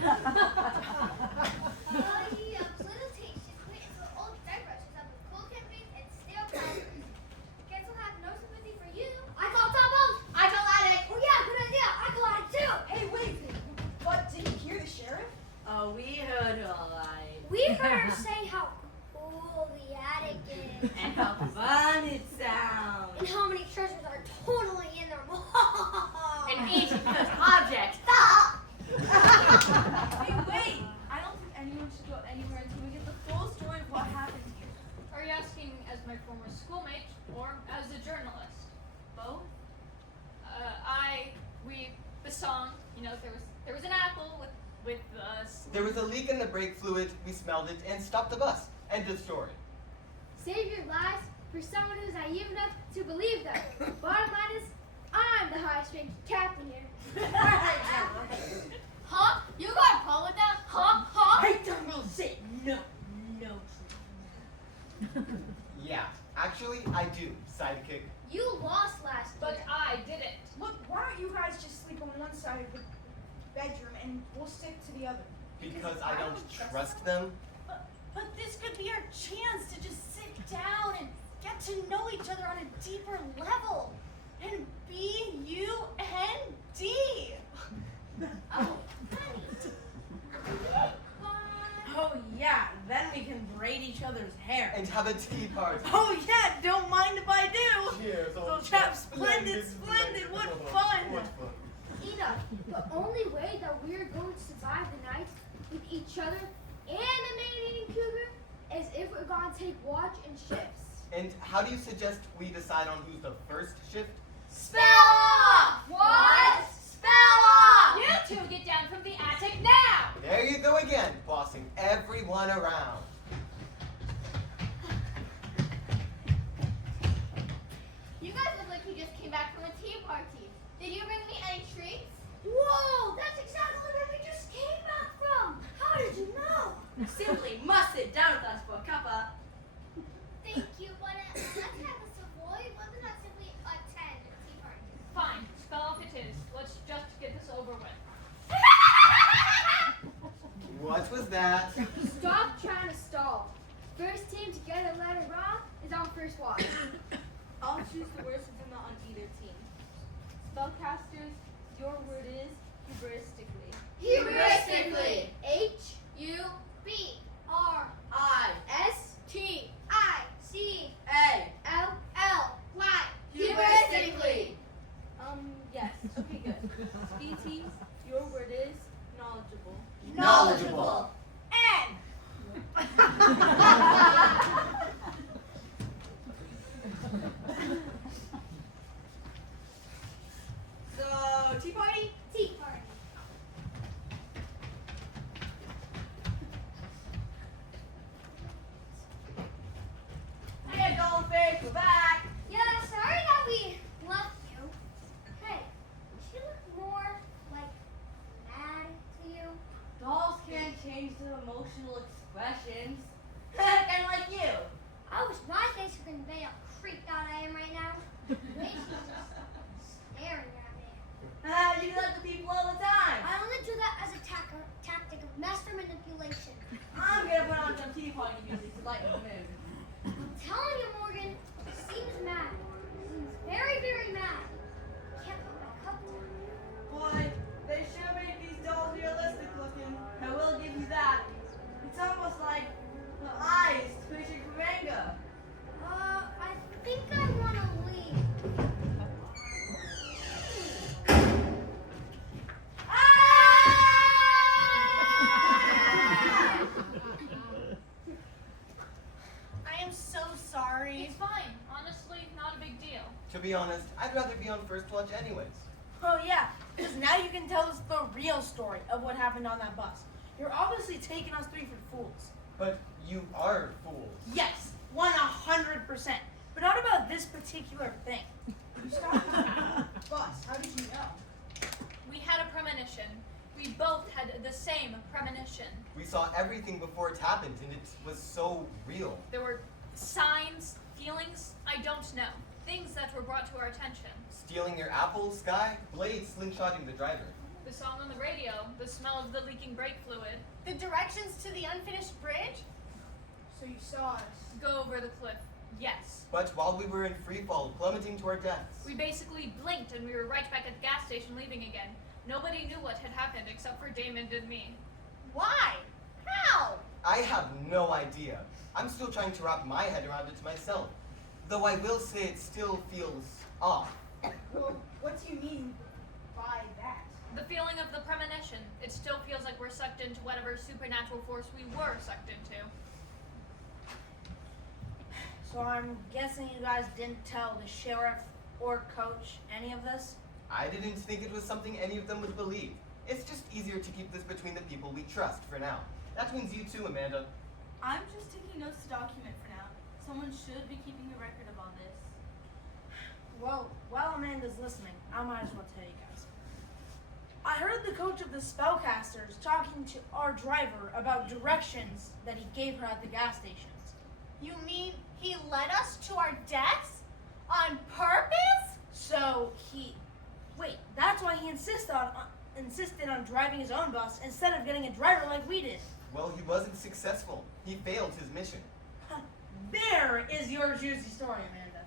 Tate should quit until old Dive rushes up with cool campaigns and stale classes. Kids will have no sympathy for you. I call Topos! I call Attic! Oh yeah, good idea! I call Attic too! Hey, wait. What, did you hear the sheriff? Oh, we heard all right. We heard her say how cool the attic is. And how fun it sounds. And how many treasures are totally in there. And each object. Hey, wait. I don't think anyone should go anywhere until we get the full story of what happened here. Are you asking as my former schoolmate or as a journalist? Both? The song, you know, there was an apple with us. There was a leak in the brake fluid, we smelled it, and stopped the bus. End of story. Save your lies for someone who's naive enough to believe them. Bottom line is, I'm the highest ranked captain here. Huh? You got a problem with that? Huh? I don't say no. Yeah, actually, I do, sidekick. You lost last But year. I didn't. Look, why don't you guys just sleep on one side of the bedroom and we'll stick to the other? Because I don't trust them. But this could be our chance to just sit down and get to know each other on a deeper level. And be U-N-D. Oh, Oh yeah, then we can braid each other's hair. And have a tea party. Oh yeah, don't mind if I do. Cheers, So old chap, splendid, what fun. What fun. Ida, the only way that we're going to survive the night with each other and the man-eating cougar is if we're going to take watch and shifts. And how do you suggest we decide on who's the first shift? Spell off! What? Spell off! You two get down from the attic now! There you go again, bossing everyone around. you guys look like you just came back from a tea party. Did you bring me any treats? Whoa, that's exactly where we just came back from. How did you know? Simply must sit down with us for a cuppa. Thank you, but let's have a Savoy. Wasn't that simply attend a tea party? Fine, spell off it is. Let's just get this over with. What was that? Stop trying to stall. First team to get a letter wrong is on first watch. I'll choose the worst of them on either team. Spellcasters, your word is hubristically. Hubristically. H-U-B-R-I-S-T-I-C-L-L-Y. Hubristically. Yes. Okay, good. BT, your word is knowledgeable. Knowledgeable. And So, tea party? Tea party. Hey, Goldfish, we're back. Yeah, sorry that we left you. Hey, she looked more like mad to you. Dolls can't change their emotional expressions. Kind of like you. I wish my face could convey how creeped out I am right now. Maybe she's just staring at me. You do that to people all the time. I only do that as a tactic of master manipulation. I'm gonna put on some tea party music to lighten the mood. I'm telling you, Morgan, she seems mad. She seems very, very mad. Can't put my cup down. Boy, they sure made these dolls realistic looking. I will give you that. It's almost like the eyes twitching from anger. I think I want to leave. To be honest, I'd rather be on first watch anyways. Oh yeah, because now you can tell us the real story of what happened on that bus. You're obviously taking us three for fools. But you are fools. Yes, 100%. But not about this particular thing. You stopped the bus. How did you know? We had a premonition. We both had the same premonition. We saw everything before it happened, and it was so real. There were signs, feelings, I don't know. Things that were brought to our attention. Stealing your apple, Sky, Blade slingshotting the driver. The song on the radio, the smell of the leaking brake fluid. The directions to the unfinished bridge? So you saw us. Go over the cliff. Yes. But while we were in free fall, plummeting to our deaths. We basically blinked and we were right back at the gas station leaving again. Nobody knew what had happened except for Damon and me. Why? How? I have no idea. I'm still trying to wrap my head around it myself. Though I will say it still feels off. Well, what do you mean by that? The feeling of the premonition. It still feels like we're sucked into whatever supernatural force we were sucked into. So I'm guessing you guys didn't tell the sheriff or coach any of this? I didn't think it was something any of them would believe. It's just easier to keep this between the people we trust for now. That means you too, Amanda. I'm just taking notes to document for now. Someone should be keeping a record of all this. Well, while Amanda's listening, I might as well tell you guys. I heard the coach of the spellcasters talking to our driver about directions that he gave her at the gas stations. You mean he led us to our deaths? On purpose? So that's why he insisted on driving his own bus instead of getting a driver like we did. Well, he wasn't successful. He failed his mission. There is your juicy story, Amanda.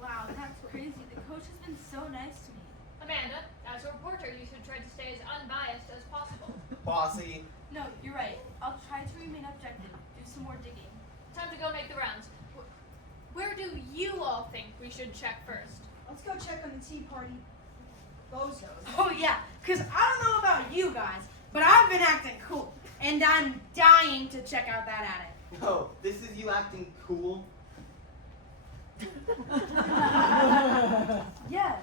Wow, that's crazy. The coach has been so nice to me. Amanda, as a reporter, you should try to stay as unbiased as possible. Bossy. No, you're right. I'll try to remain objective. Do some more digging. Time to go make the rounds. Where do you all think we should check first? Let's go check on the Tea Party bozos. Oh yeah, because I don't know about you guys, but I've been acting cool, and I'm dying to check out that attic. No, this is you acting cool. Yes.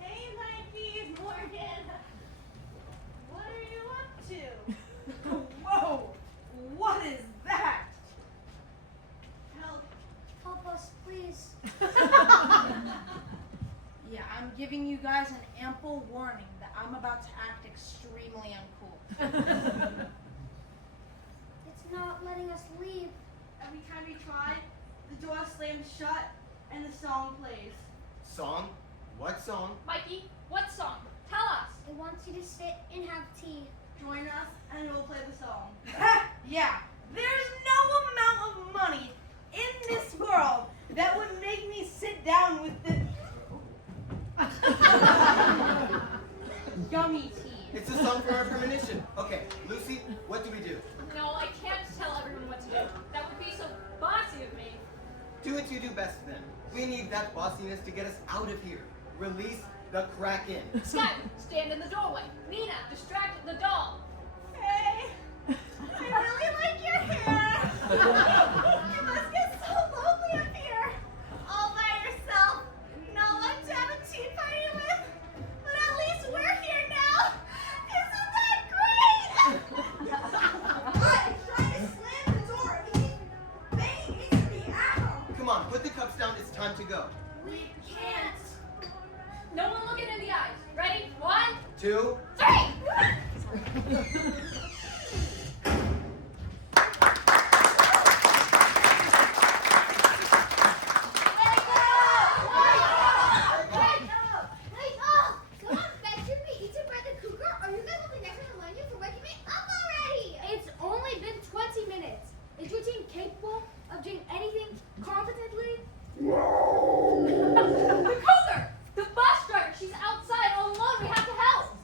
Hey, Mikey, Morgan. What are you up to? Whoa, what is that? Help us, please. Yeah, I'm giving you guys an ample warning that I'm about to act extremely uncool. It's not letting us leave. Every time we try, the door slams shut and the song plays. Song? What song? Mikey, what song? Tell us. It wants you to sit and have tea. Join us and we'll play the song. Yeah, there's no amount of money in this world that would make me sit down with the yummy tea. It's a song for our premonition. Okay, Lucy, what do we do? No, I can't tell everyone what to do. That would be so bossy of me. Do what you do best then. We need that bossiness to get us out of here. Release the Kraken. Sky, stand in the doorway. Nina, distract the doll. Hey, I really like your hair. You must get so lonely up here. All by yourself. No one to have a tea party with. But at least we're here now. Isn't that great? I'm trying to slam the door. He's banging into me. Ow! Come on, put the cups down. It's time to go. We can't. No one look it in the eyes. Ready? 1, 2. 3. Wait up! Come on, bet you'll be eaten by the cougar, or you guys will be next on you for waking me up already! It's only been 20 minutes. Is your team capable of doing anything competently? The cougar! The bus driver! She's outside all alone. We have to help.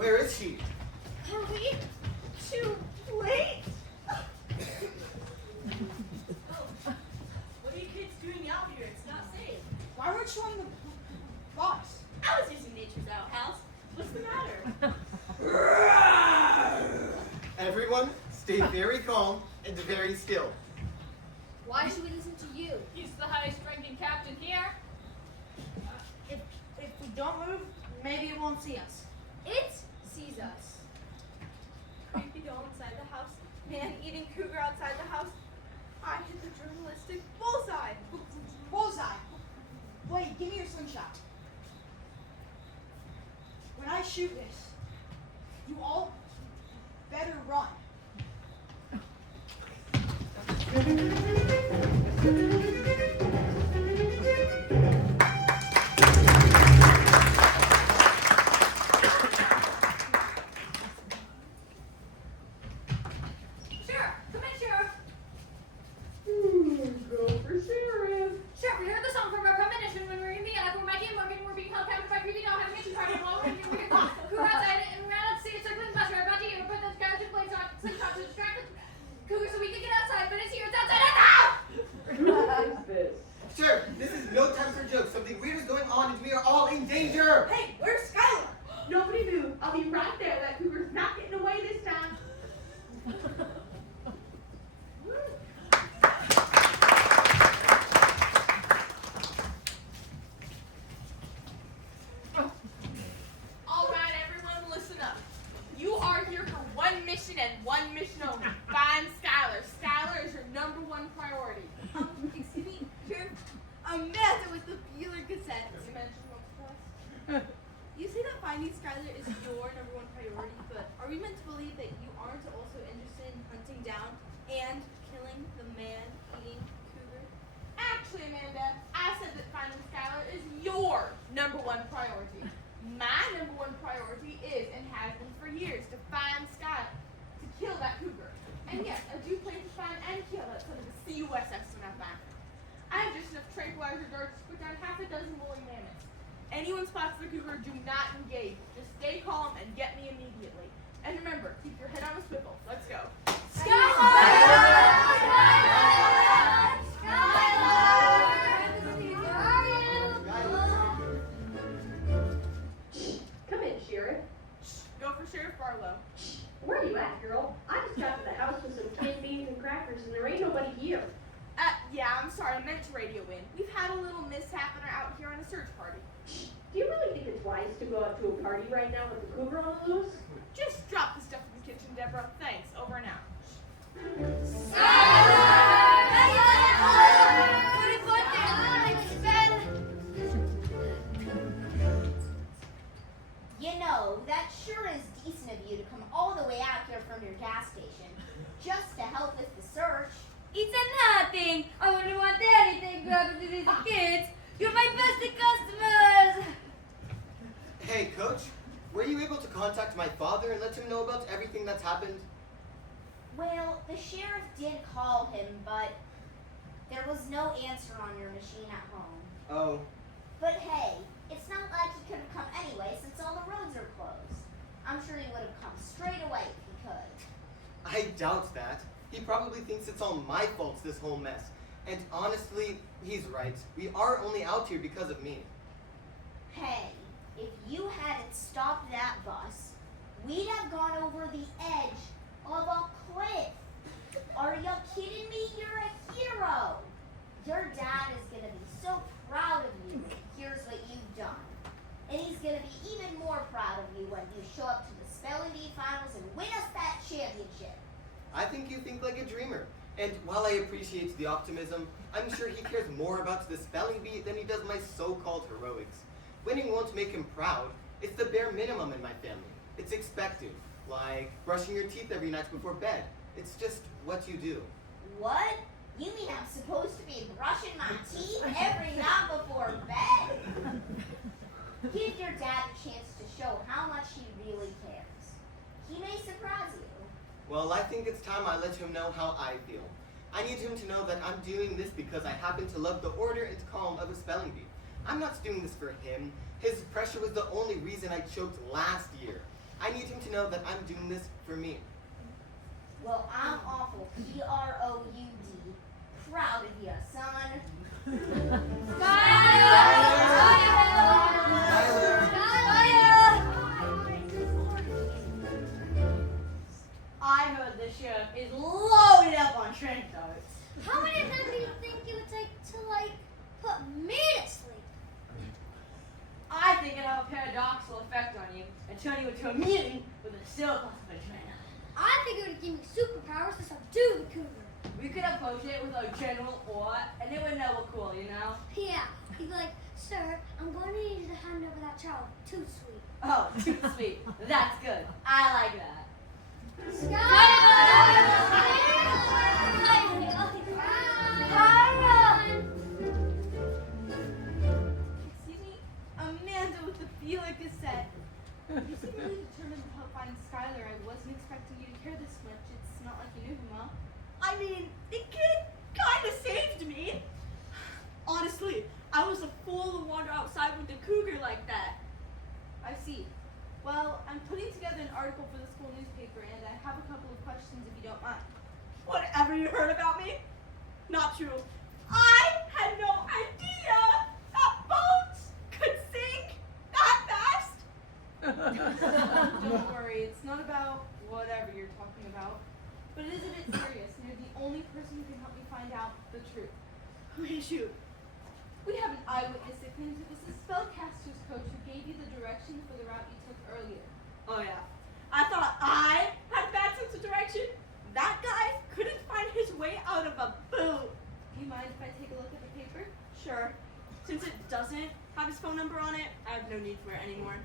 Where is she? Are we too late? What are you kids doing out here? It's not safe. Why weren't you on the bus? I was using nature's outhouse. What's the matter? Everyone, stay very calm and very still. Why should we listen to you? He's the highest ranking captain here. If we don't move, maybe it won't see us. It sees us. Creepy doll inside the house. Man-eating cougar outside the house. I hit the journalistic bullseye. Bullseye. Wait, give me your slingshot. When I shoot this, you all better run. Sheriff, come in, Sheriff. Go for sheriff. Sheriff, we heard the song from our premonition when we were in the attic. We're Mikey and Morgan. We're being held captive by creepy doll having a tea party. While we're who were outside and ran out to see a circling bus ride. About to even put those gouge blades on slingshot to distract the cougar so we could get outside. But it's here. It's outside. It's out! Who is this? Sir, this is no time for jokes. Something weird is going on and we are all in danger. Hey, where's Skylar? Nobody move. I'll be right there. That cougar's not getting away this time. All right, everyone, listen up. You are here for one mission and one mission only. Find Skylar. Skylar is your number one priority. Excuse me, Sheriff. Amanda with the Bueller Gazette. You mentioned once plus. You say that finding Skylar is your number one priority, but are we meant to believe that you aren't also interested in hunting down and killing the man-eating cougar? Actually, Amanda, I said that finding Skylar is your number one priority. My number one priority is and has been for years to find Skylar, to kill that cougar. And yes, I do plan to find and kill that son of a CUSS when I find her. I have just enough tranquilizer darts to put down half a dozen woolly mammoths. Anyone spots the cougar, do not engage. Just stay calm and get me immediately. And remember, keep your head on a swivel. Let's go. Come in, sheriff. Go for Sheriff Barlow. Where are you at, girl? I just got to the house with some canned beans and crackers, and there ain't nobody here. Yeah, I'm sorry, I meant to radio in. We've had a little mishap and are out here on a search party. Do you really think it's wise to go out to a party right now with the cougar on the loose? Just drop the stuff in the kitchen, Deborah. Thanks. Over and out. You know, that sure is decent of you to come all the way out here from your gas station just to help with the search. It's a nothing. I wouldn't want anything to happen to these kids. You're my best customers. Hey, Coach, were you able to contact my father and let him know about everything that's happened? Well, the sheriff did call him, but there was no answer on your machine at home. Oh, But hey, it's not like he could have come anyway since all the roads are closed. I'm sure he would have come straight away if he could. I doubt that. He probably thinks it's all my fault, this whole mess. And honestly, he's right. We are only out here because of me. Hey, if you hadn't stopped that bus, we'd have gone over the edge of a cliff. Are you kidding me? You're a hero. Your dad is going to be so proud of you when he hears what you've done. And he's going to be even more proud of you when you show up to the spelling bee finals and win us that championship. I think you think like a dreamer. And while I appreciate the optimism, I'm sure he cares more about the spelling bee than he does my so-called heroics. Winning won't make him proud. It's the bare minimum in my family. It's expected, like brushing your teeth every night before bed. It's just what you do. What? You mean I'm supposed to be brushing my teeth every night before bed? Give your dad a chance to show how much he really cares. He may surprise you. Well, I think it's time I let him know how I feel. I need him to know that I'm doing this because I happen to love the order and calm of a spelling bee. I'm not doing this for him. His pressure was the only reason I choked last year. I need him to know that I'm doing this for me. Well, I'm awful P-R-O-U-D. Proud of you, son. I heard this year is loaded up on trench coats. How many of them do you think it would take to, like, put me to sleep? I think it'll have a paradoxical effect on you and turn you into a mutant with a silk of a trainer. I think it would give me superpowers to subdue the cougar. We could approach it with a general aura, and it would know we're cool, you know? Yeah, he'd be like, sir, I'm going to need you to hand over that child. Too sweet. Oh, too sweet. That's good. I like that. Excuse me, Amanda with the Feeler cassette. You seem really determined to help find Skylar. I wasn't expecting you to care this much. It's not like you knew him well. I mean, the kid kind of saved me. Honestly, I was a fool to wander outside with the cougar like that. I see. Well, I'm putting together an article for the school newspaper, and I have a couple of questions if you don't mind. Whatever you heard about me? Not true. I had no idea that boats could sink that fast. Don't worry, it's not about whatever you're talking about. But it is a bit serious, and you're the only person who can help me find out the truth. Shoot. We have an eyewitness that claims it was the spellcaster's coach who gave you the directions for the route you took earlier. Oh yeah. I thought I had a bad sense of direction. That guy couldn't find his way out of a boat. Do you mind if I take a look at the paper? Sure. Since it doesn't have his phone number on it, I have no need for it anymore.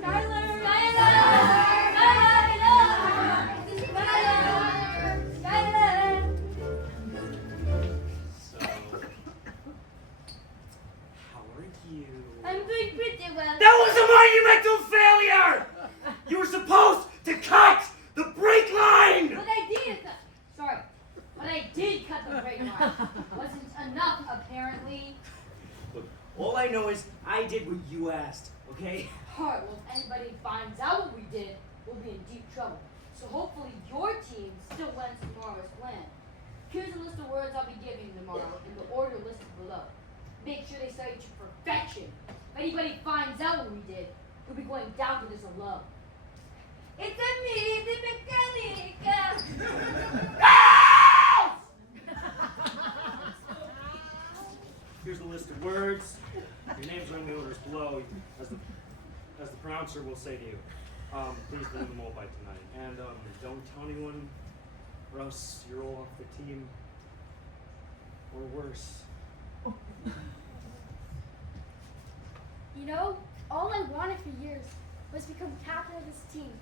Skylar! So, how are you? I'm doing pretty well. That was a monumental failure! You were supposed to cut the brake line! But I did cut. Sorry. But I did cut the brake line. Wasn't enough, apparently. Look, all I know is I did what you asked, okay? Alright, well, if anybody finds out what we did, we'll be in deep trouble. So hopefully your team still went tomorrow's plan. Here's a list of words I'll be giving you tomorrow in the order listed below. Make sure they study to perfection. If anybody finds out what we did, we'll be going down to this alone. It's a me, the mechanic. Here's a list of words. Your names are in the orders below, as the pronouncer will say to you. Please learn them all by tonight. And don't tell anyone, or else you're all off the team. Or worse. You know, all I wanted for years was to become captain of this team.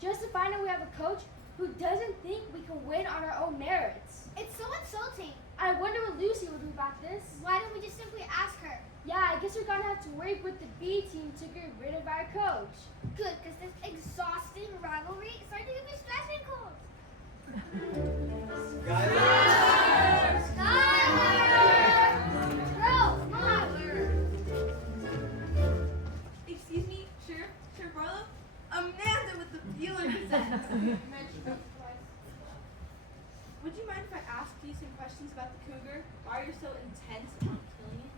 Just to find out we have a coach who doesn't think we can win on our own merits. It's so insulting. I wonder what Lucy will do about this. Why don't we just simply ask her? Yeah, I guess we're gonna have to work with the B team to get rid of our coach. Good, because this exhausting rivalry is starting to give me stress wrinkles. Skylar! Bro, come on. Excuse me, Sheriff Barlow? Amanda with the Feeler cassette. Would you mind if I asked you some questions about the cougar? Why are you so intent on killing it?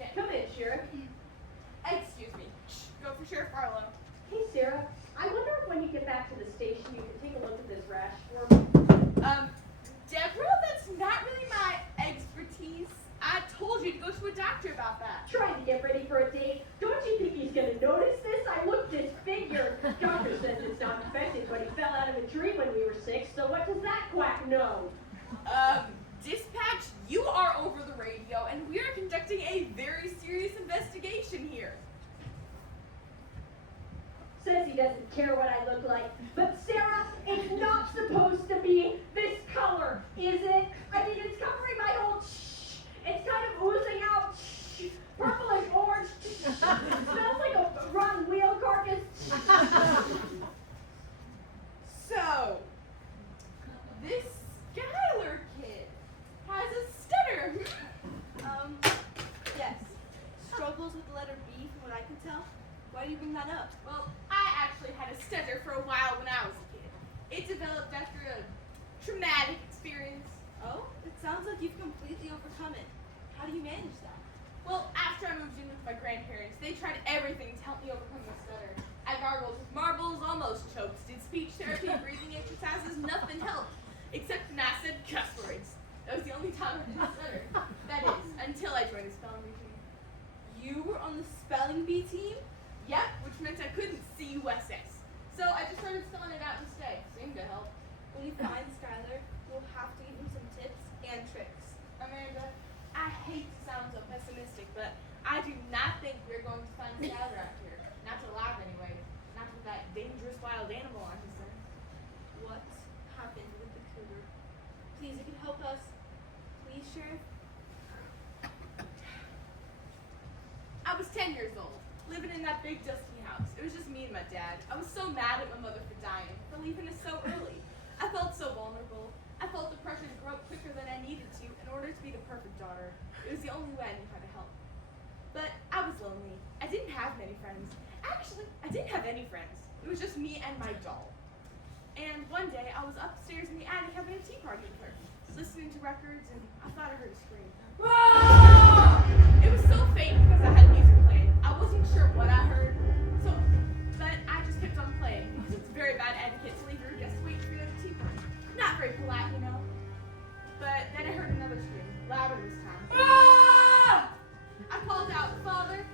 Yeah, come in, Sheriff. Excuse me. Go for Sheriff Barlow. Hey, Sarah. I wonder if when you get back to the station, you can take a look at this rash for me. Deborah, that's not really my expertise. I told you to go to a doctor about that. Trying to get ready for a date. Don't you think he's going to notice this? I look disfigured. Doctor says it's not infected, but he fell out of a tree when we were 6, so what does that quack know? Dispatch, you are over the radio, and we are conducting a very serious investigation here. Says he doesn't care what I look like. But Sarah, it's not supposed to be this color, is it? I mean, it's covering my whole It's kind of oozing out purplish orange Smells like a rotten wheel carcass. So, this Skylar kid has a stutter. Yes. Struggles with the letter B from what I can tell. Why do you bring that up? Well, I actually stutter for a while when I was a kid. It developed after a traumatic experience. Oh, it sounds like you've completely overcome it. How do you manage that? Well, after I moved in with my grandparents, they tried everything to help me overcome the stutter. I gargled with marbles, almost choked, did speech therapy, breathing exercises, nothing helped. Except when I said cuss words. That was the only time I didn't stutter. That is, until I joined the spelling bee team. You were on the spelling bee team? Yep, which meant I couldn't C-U-S-S. So I just started spelling it out instead. Seemed to help. When you find Skylar, you'll have to give him some tips and tricks. Amanda, I hate to sound so pessimistic, but I do not think we're going to find Skylar out here. Not alive anyway. Not with that dangerous wild animal on his side. What happened with the cougar? Please, if you could help us. Please, Sheriff. I was 10 years old, living in that big dusty house. It was just me and my dad. I was so mad at my mother for dying, for leaving us so early. I felt so vulnerable. I felt the pressure to grow up quicker than I needed to in order to be the perfect daughter. It was the only way I knew how to help. But I was lonely. I didn't have many friends. Actually, I didn't have any friends. It was just me and my doll. And one day, I was upstairs in the attic having a tea party with her, listening to records, and I thought I heard a scream. It was so fake because I had music playing. I wasn't sure what I heard, but I just kept on playing because it's very bad etiquette to leave your guests waiting for you at a tea party. Not very polite, you know. But then I heard another scream, louder this time. I called out, "Father,"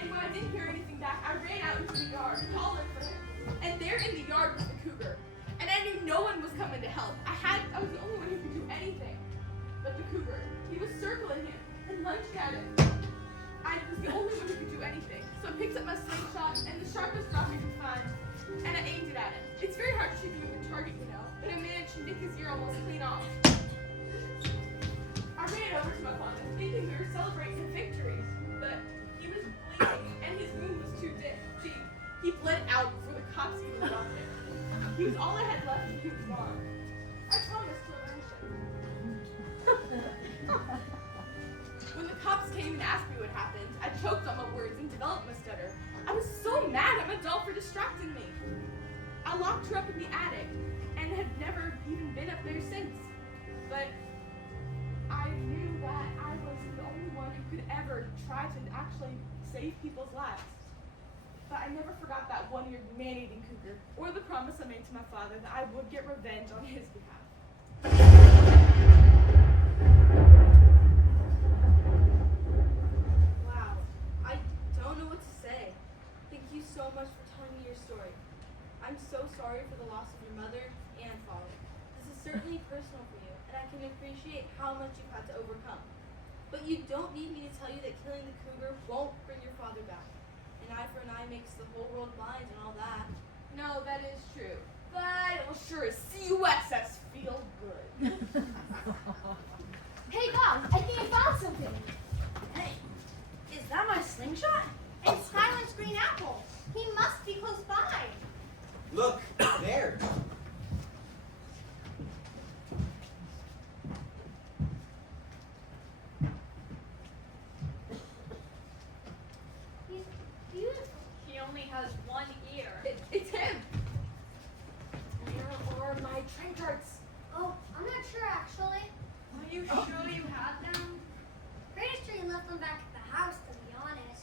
and when I didn't hear anything back, I ran out into the yard, calling for him. And there in the yard was the cougar. And I knew no one was coming to help. I was the only one who could do anything. But the cougar, he was circling him and lunged at him. I was the only one who could do anything. So I picked up my slingshot and the sharpest rock I could find, and I aimed it at him. It's very hard to shoot a moving target, you know, but I managed to nick his ear almost clean off. I ran over to my father, thinking we were celebrating a victory, but he was bleeding and his wound was too deep. He bled out before the cops even got there. He was all I had left and he was gone. I promised to avenge him. When the cops came and asked me what happened, I choked on my words and developed my stutter. I was so mad at my doll for distracting me. I locked her up in the attic and had never even been up there since. But I knew that I was the only one who could ever try to actually save people's lives. But I never forgot that one-eared man-eating cougar, or the promise I made to my father that I would get revenge on his behalf. Wow, I don't know what to say. Thank you so much for telling me your story. I'm so sorry for the loss of your mother and father. This is certainly personal for you, and I can appreciate how much you've had to overcome. But you don't need me to tell you that killing the cougar won't bring your father back. An eye for an eye makes the whole world blind and all that. No, that is true. But it will sure as C-U-S-S feel good. Hey guys, I think I found something. Hey, is that my slingshot? And Skylar's green apple. He must be close by. Look, there. He's beautiful. He only has one ear. It's him. Where are my trinkets? Oh, I'm not sure actually. Are you sure you had them? Pretty sure you left them back at the house, to be honest.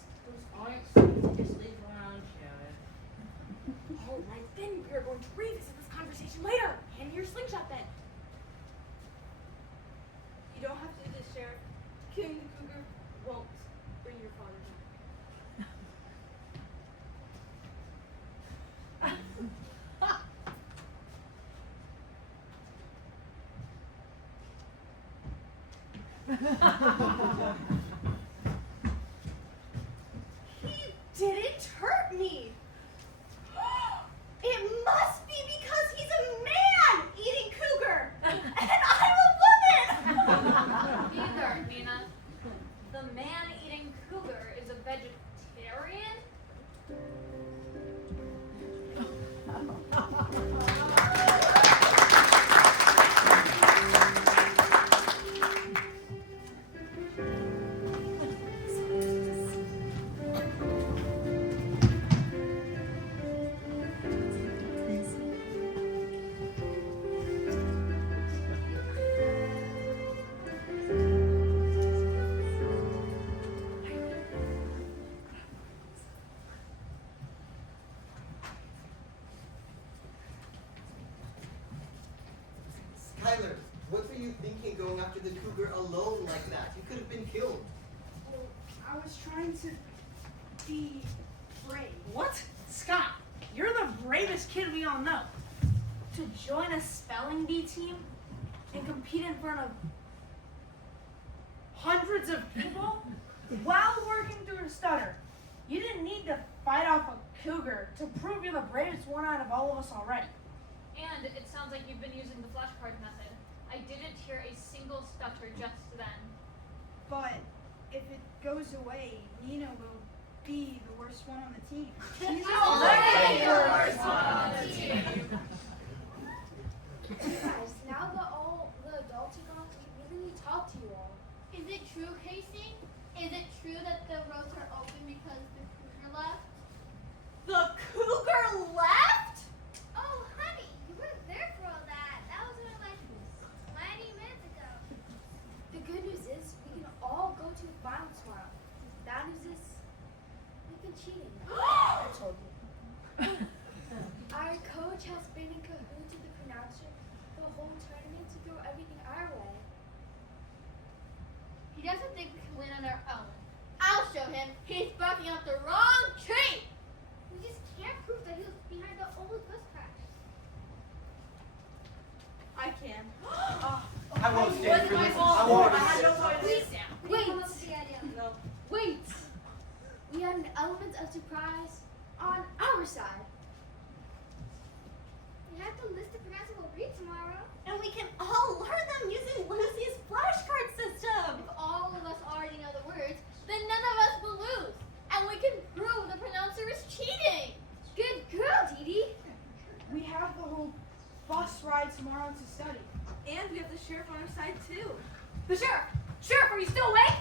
Just leave around, Jared. All right, then we are going to revisit this conversation later. Hand me your slingshot then. You don't have to do this, Sheriff. Killing the cougar won't bring your father back. He didn't hurt me. It must be because he's a man-eating cougar, and I'm a woman. Neither, Nina. The man-eating cougar is a vegetarian? the cougar alone like that. You could have been killed. Well, I was trying to be brave. What? Scott, you're the bravest kid we all know. To join a spelling bee team and compete in front of hundreds of people while working through a stutter. You didn't need to fight off a cougar to prove you're the bravest one out of all of us already. And it sounds like you've been using the flashcard method. I didn't hear a single stutter just then. But if it goes away, Nina will be the worst one on the team. She's already the worst one on the team. Guys, now that all the adults are gone, we really need to talk to you all. Is it true, Casey? Is it true that the roads are open because the cougar left? The cougar left? Oh, honey, you weren't there for all that. That was only like 20 minutes ago. The good news is we can all go to the final tomorrow. The bad news is we've been cheating. I told you. Our coach has been in cahoots with the pronouncer the whole tournament to throw everything our way. He doesn't think we can win on our own. I'll show him. He's barking up the wrong tree. We just can't prove that he was behind the old bus crash. I can. I won't stand for this. I won't. Wait. We have an element of surprise on our side. We have to list the pronouncement we'll read tomorrow. And we can all learn them using Lucy's flashcard system. If all of us already know the words, then none of us will lose. And we can prove the pronouncer is cheating. Good girl, Dee Dee. We have the whole bus ride tomorrow to study. And we have the sheriff on our side too. The sheriff! Sheriff, are you still awake?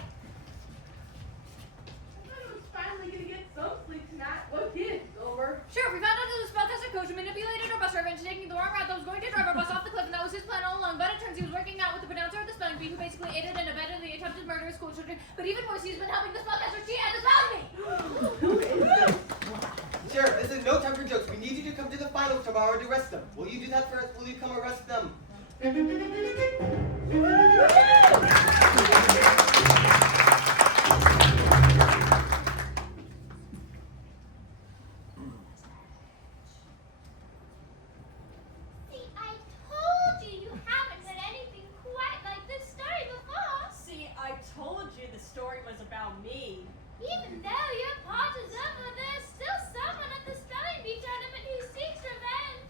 I thought it was finally gonna get some sleep tonight. Look, it's over. Sheriff, we found out that the spellcaster coach manipulated our bus driver into taking the wrong route that was going to drive our bus off the cliff, and that was his plan all along. But it turns he was working out with the pronouncer of the spelling bee, who basically aided and abetted the attempted murder of school children. But even worse, he's been helping the spellcaster cheat at the spelling bee! Sheriff, this is no time for jokes. We need you to come to the finals tomorrow to arrest them. Will you do that for us? Will you come arrest them? See, I told you you haven't heard anything quite like this story before. See, I told you the story was about me. Even though your part is over, there's still someone at the spelling bee tournament who seeks revenge.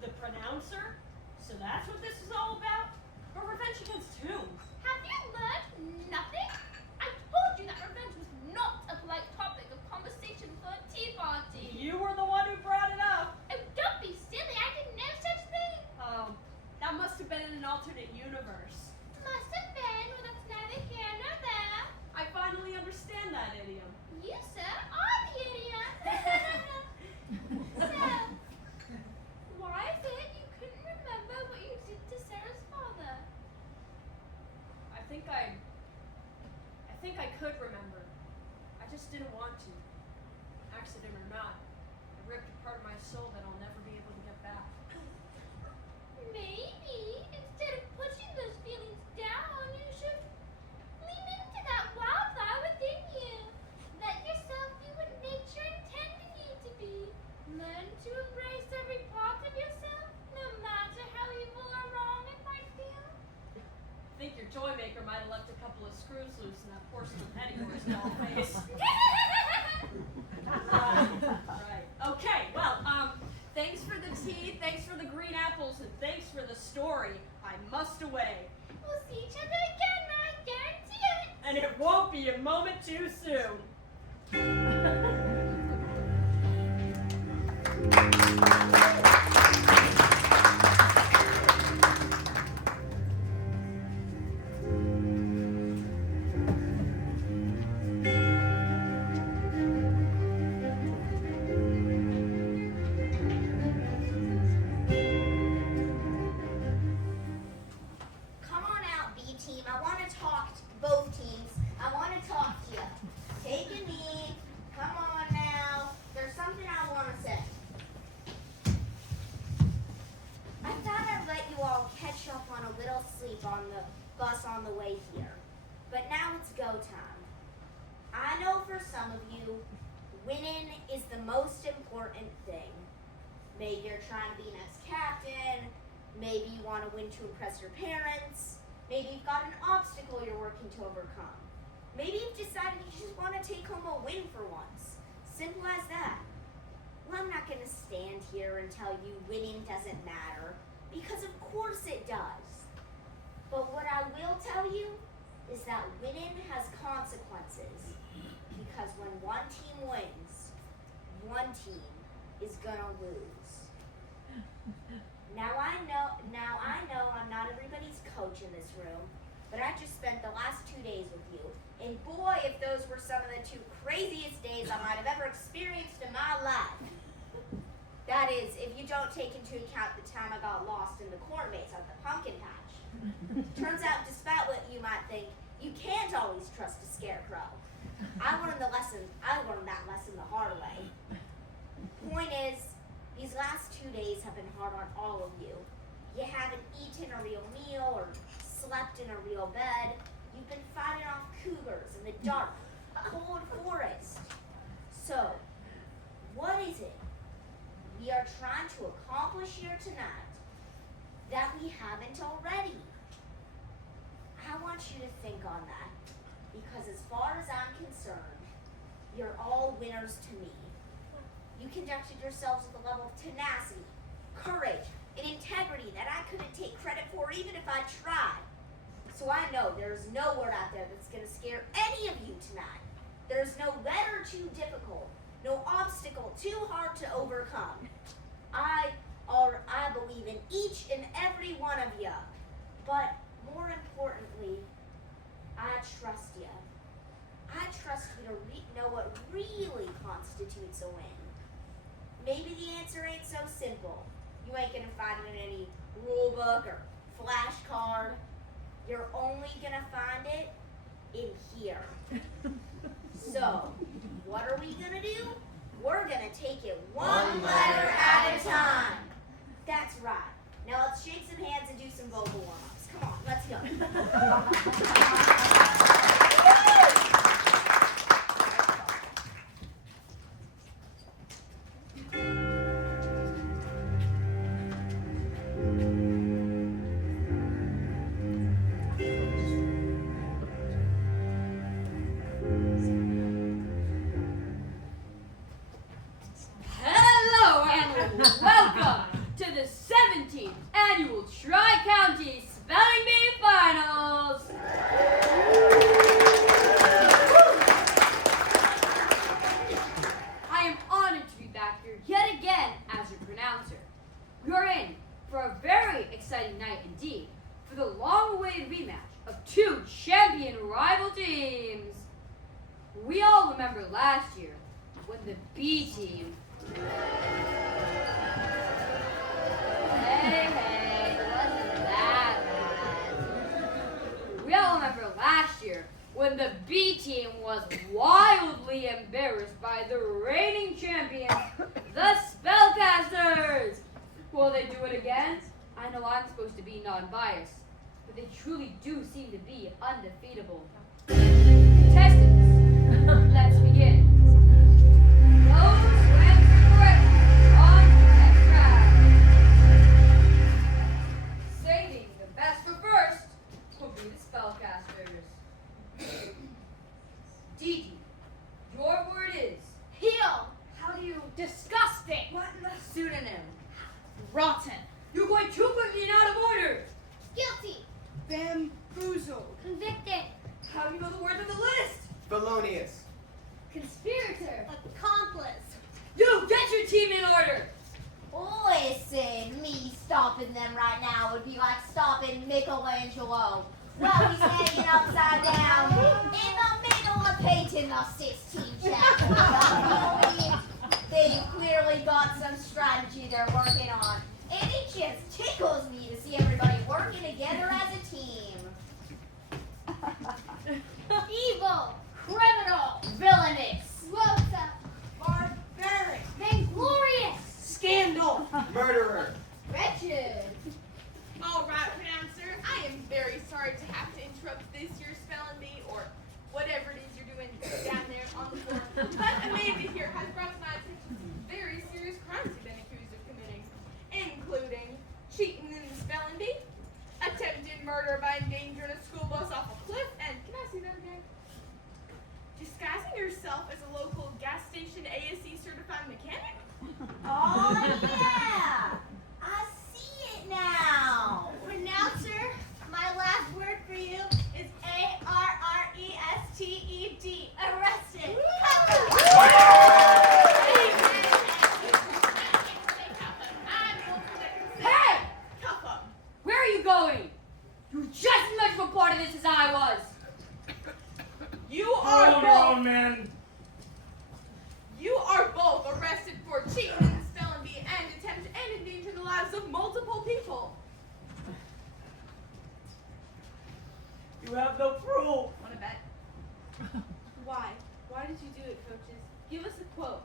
The pronouncer? So that's what this is all about? Or revenge against whom? Have you learned nothing? I told you that revenge was not a polite topic of conversation for a tea party. You were the one who brought it up. Oh, don't be silly. I did no such thing. Oh, that must have been in an alternate universe. Must have been. Well, that's neither here nor there. I finally understand that idiom. You, sir, are the idiot. So, why is it you couldn't remember what you did to Sarah's father? I think I could remember. I just didn't want to. Accident or not, I ripped a part of my soul that I'll never be able to get back. Maybe, instead of pushing those feelings down, you should lean into that wildfire within you. Let yourself be what nature intended you to be. Learn to embrace every part of yourself, no matter how evil or wrong it might feel. I think your toy maker might have left a couple of screws loose in that porcelain Pennyworth's doll face. Right. Okay, well, thanks for the tea, thanks for the green apples, and thanks for the story. I must away. We'll see each other again, I guarantee it. And it won't be a moment too soon. Come on out, B team. I want to talk to both teams. I want to talk to you. Take a knee. Come on now. There's something I want to say. I thought I'd let you all catch up on a little sleep on the bus on the way here. But now it's go time. I know for some of you, winning is the most important thing. Maybe you're trying to be next captain. Maybe you want to win to impress your parents. Maybe you've got an obstacle you're working to overcome. Maybe you've decided you just want to take home a win for once. Simple as that. Well, I'm not going to stand here and tell you winning doesn't matter, because of course it does. But what I will tell you is that winning has consequences, because when one team wins, one team is gonna lose. Now I know I'm not everybody's coach in this room, but I just spent the last 2 days with you, and boy, if those were some of the 2 craziest days I might have ever experienced in my life. That is, if you don't take into account the time I got lost in the corn maze at the pumpkin patch. Turns out, despite what you might think, you can't always trust a scarecrow. I learned that lesson the hard way. Point is, these last 2 days have been hard on all of you. You haven't eaten a real meal or slept in a real bed. You've been fighting off cougars in the dark, cold forest. So, what is it we are trying to accomplish here tonight that we haven't already? I want you to think on that, because as far as I'm concerned, you're all winners to me. You conducted yourselves with a level of tenacity, courage, and integrity that I couldn't take credit for even if I tried. So I know there's no word out there that's going to scare any of you tonight. There's no letter too difficult, no obstacle too hard to overcome. I believe in each and every one of you. But more importantly, I trust you. I trust you to know what really constitutes a win. Maybe the answer ain't so simple. You ain't gonna find it in any rule book or flashcard. You're only gonna find it in here. So, what are we gonna do? We're gonna take it one letter at a time. That's right. Now let's shake some hands and do some vocal warm-ups. Come on, let's go. Hello and welcome to the 17th annual Tri-County Spelling Bee Finals. I am honored to be back here yet again as your pronouncer. We are in for a very exciting night indeed for the long-awaited rematch of 2 champion rival teams. We all remember last year when the B team Hey, it wasn't that bad. We all remember last year when the B team was wildly embarrassed by the reigning champions, the Spellcasters. Will they do it again? I know I'm supposed to be non-biased, but they truly do seem to be undefeatable. Contestants, let's begin. Those who answer correctly on the next round. Saving the best for first will be the Spellcasters. Didi, your word is Heel. How do you? Disgusting. what in the pseudonym? Rotten. You're going too quickly and out of order. Guilty. Bamboozled. Convicted. How do you know the words on the list? Felonious. Conspirator. Accomplice. You get your team in order. Listen, me stopping them right now would be like stopping Michelangelo while he's hanging upside down in the middle of painting the Sistine Chapel. They've clearly got some strategy they're working on, and it just tickles me to see everybody working together as a team. Evil. Criminal. Villainous. Loathsome. Barbaric. Vainglorious. Scandal. Murderer. Wretched. All right, pronouncer, I am very sorry to have to Oh, yeah. I see it now. Pronouncer, my last word for you is A-R-R-E-S-T-E-D. Arrested. Hey! Cuff 'em. Where are you going? You're just as much of a part of this as I was. You are Hold your own, both. man. You are both arrested for cheating in the spelling bee and attempt and endanger the lives of multiple people. You have no proof. Want to bet? Why? Why did you do it, coaches? Give us a quote.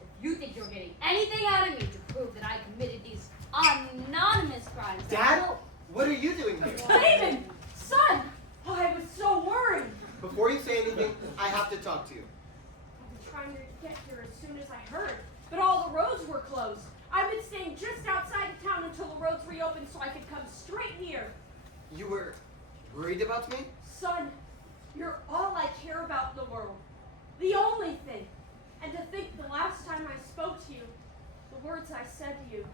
If you think you're getting anything out of me to prove that I committed these anonymous crimes, then Dad, I'll- what are you doing here? David, son, I was so worried. Before you say anything, I have to talk to you. I've been trying to get here as soon as I heard, but all the roads were closed. I've been staying just outside of town until the roads reopened so I could come straight here. You were worried about me? Son, you're all I care about in the world. The only thing. And to think the last time I spoke to you, the words I said to you.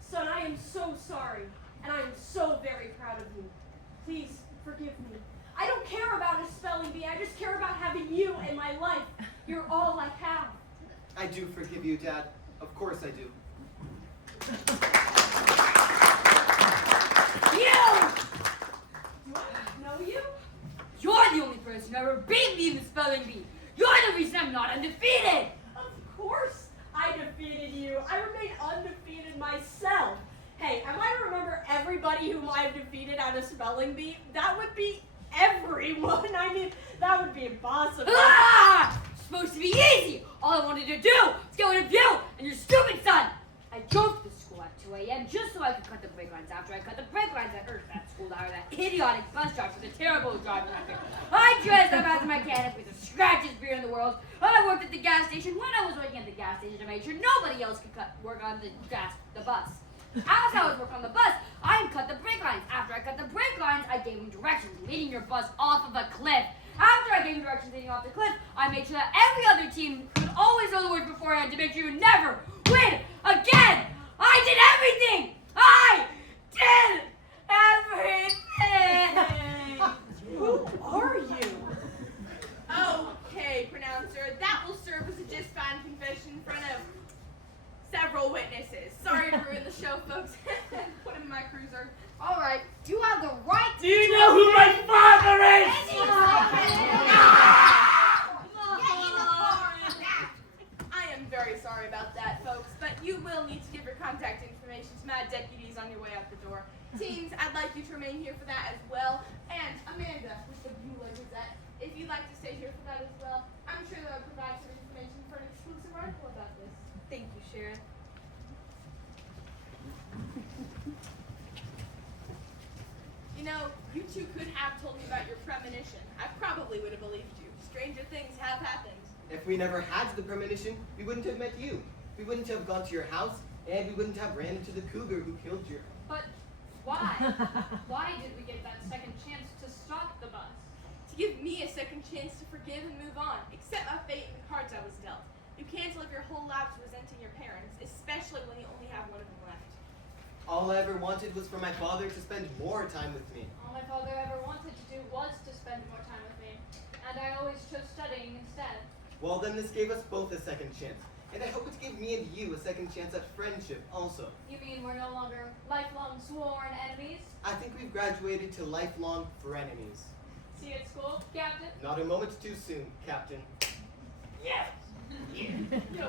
Son, I am so sorry, and I am so very proud of you. Please forgive me. I don't care about a spelling bee. I just care about having you in my life. You're all I have. I do forgive you, Dad. Of course I do. You! Do I know you? You're the only person who ever beat me in the spelling bee. You're the reason I'm not undefeated. Of course I defeated you. I remain undefeated myself. Hey, am I to remember everybody whom I've defeated at a spelling bee? That would be everyone. I mean, that would be impossible. Ah! It's supposed to be easy. All I wanted to do was get rid of you and your stupid son. I drove to school at 2 a.m. just so I could cut the brake lines. After I cut the brake lines, I urged that school to hire that idiotic bus driver for the terrible driving record. I dressed up as a mechanic with the scratchiest beard in the world. I worked at the gas station. When I was working at the gas station, I made sure nobody else could work on the bus. As I was working on the bus, I cut the brake lines. After I cut the brake lines, I gave him directions leading your bus off of a cliff. After I gave him directions leading off the cliff, I made sure that every other team could always know the words beforehand to make sure you never win again. I did everything. I did everything. Who are you? Okay, pronouncer, that will serve as a just fine confession in front of several witnesses. Sorry to ruin the show, folks. Put him in my cruiser. All right, you have the right Do you know who my father is? I am very sorry about that, folks, but you will need to give your contact information to my deputies on your way out the door. Teams, I'd like you to remain here for that as well. And Amanda, with the Beulah Gazette, if you'd like to stay here for that as well, I'm sure that would provide some information for an exclusive article about this. Thank you, Sharon. You know, you two could have told me about your premonition. I probably would have believed you. Stranger things have happened. If we never had the premonition, we wouldn't have met you. We wouldn't have gone to your house, and we wouldn't have ran into the cougar who killed you. But why? Why did we get that second chance to stop the bus? To give me a second chance to forgive and move on, accept my fate and the cards I was dealt. You can't live your whole lives resenting your parents, especially when you only have one of them left. All I ever wanted was for my father to spend more time with me. All my father ever wanted to do was to spend more time with me, and I always chose studying instead. Well, then this gave us both a second chance. And I hope it gave me and you a second chance at friendship also. You mean we're no longer lifelong sworn enemies? I think we've graduated to lifelong frenemies. See you at school, Captain? Not a moment too soon, Captain. Yes! Yo.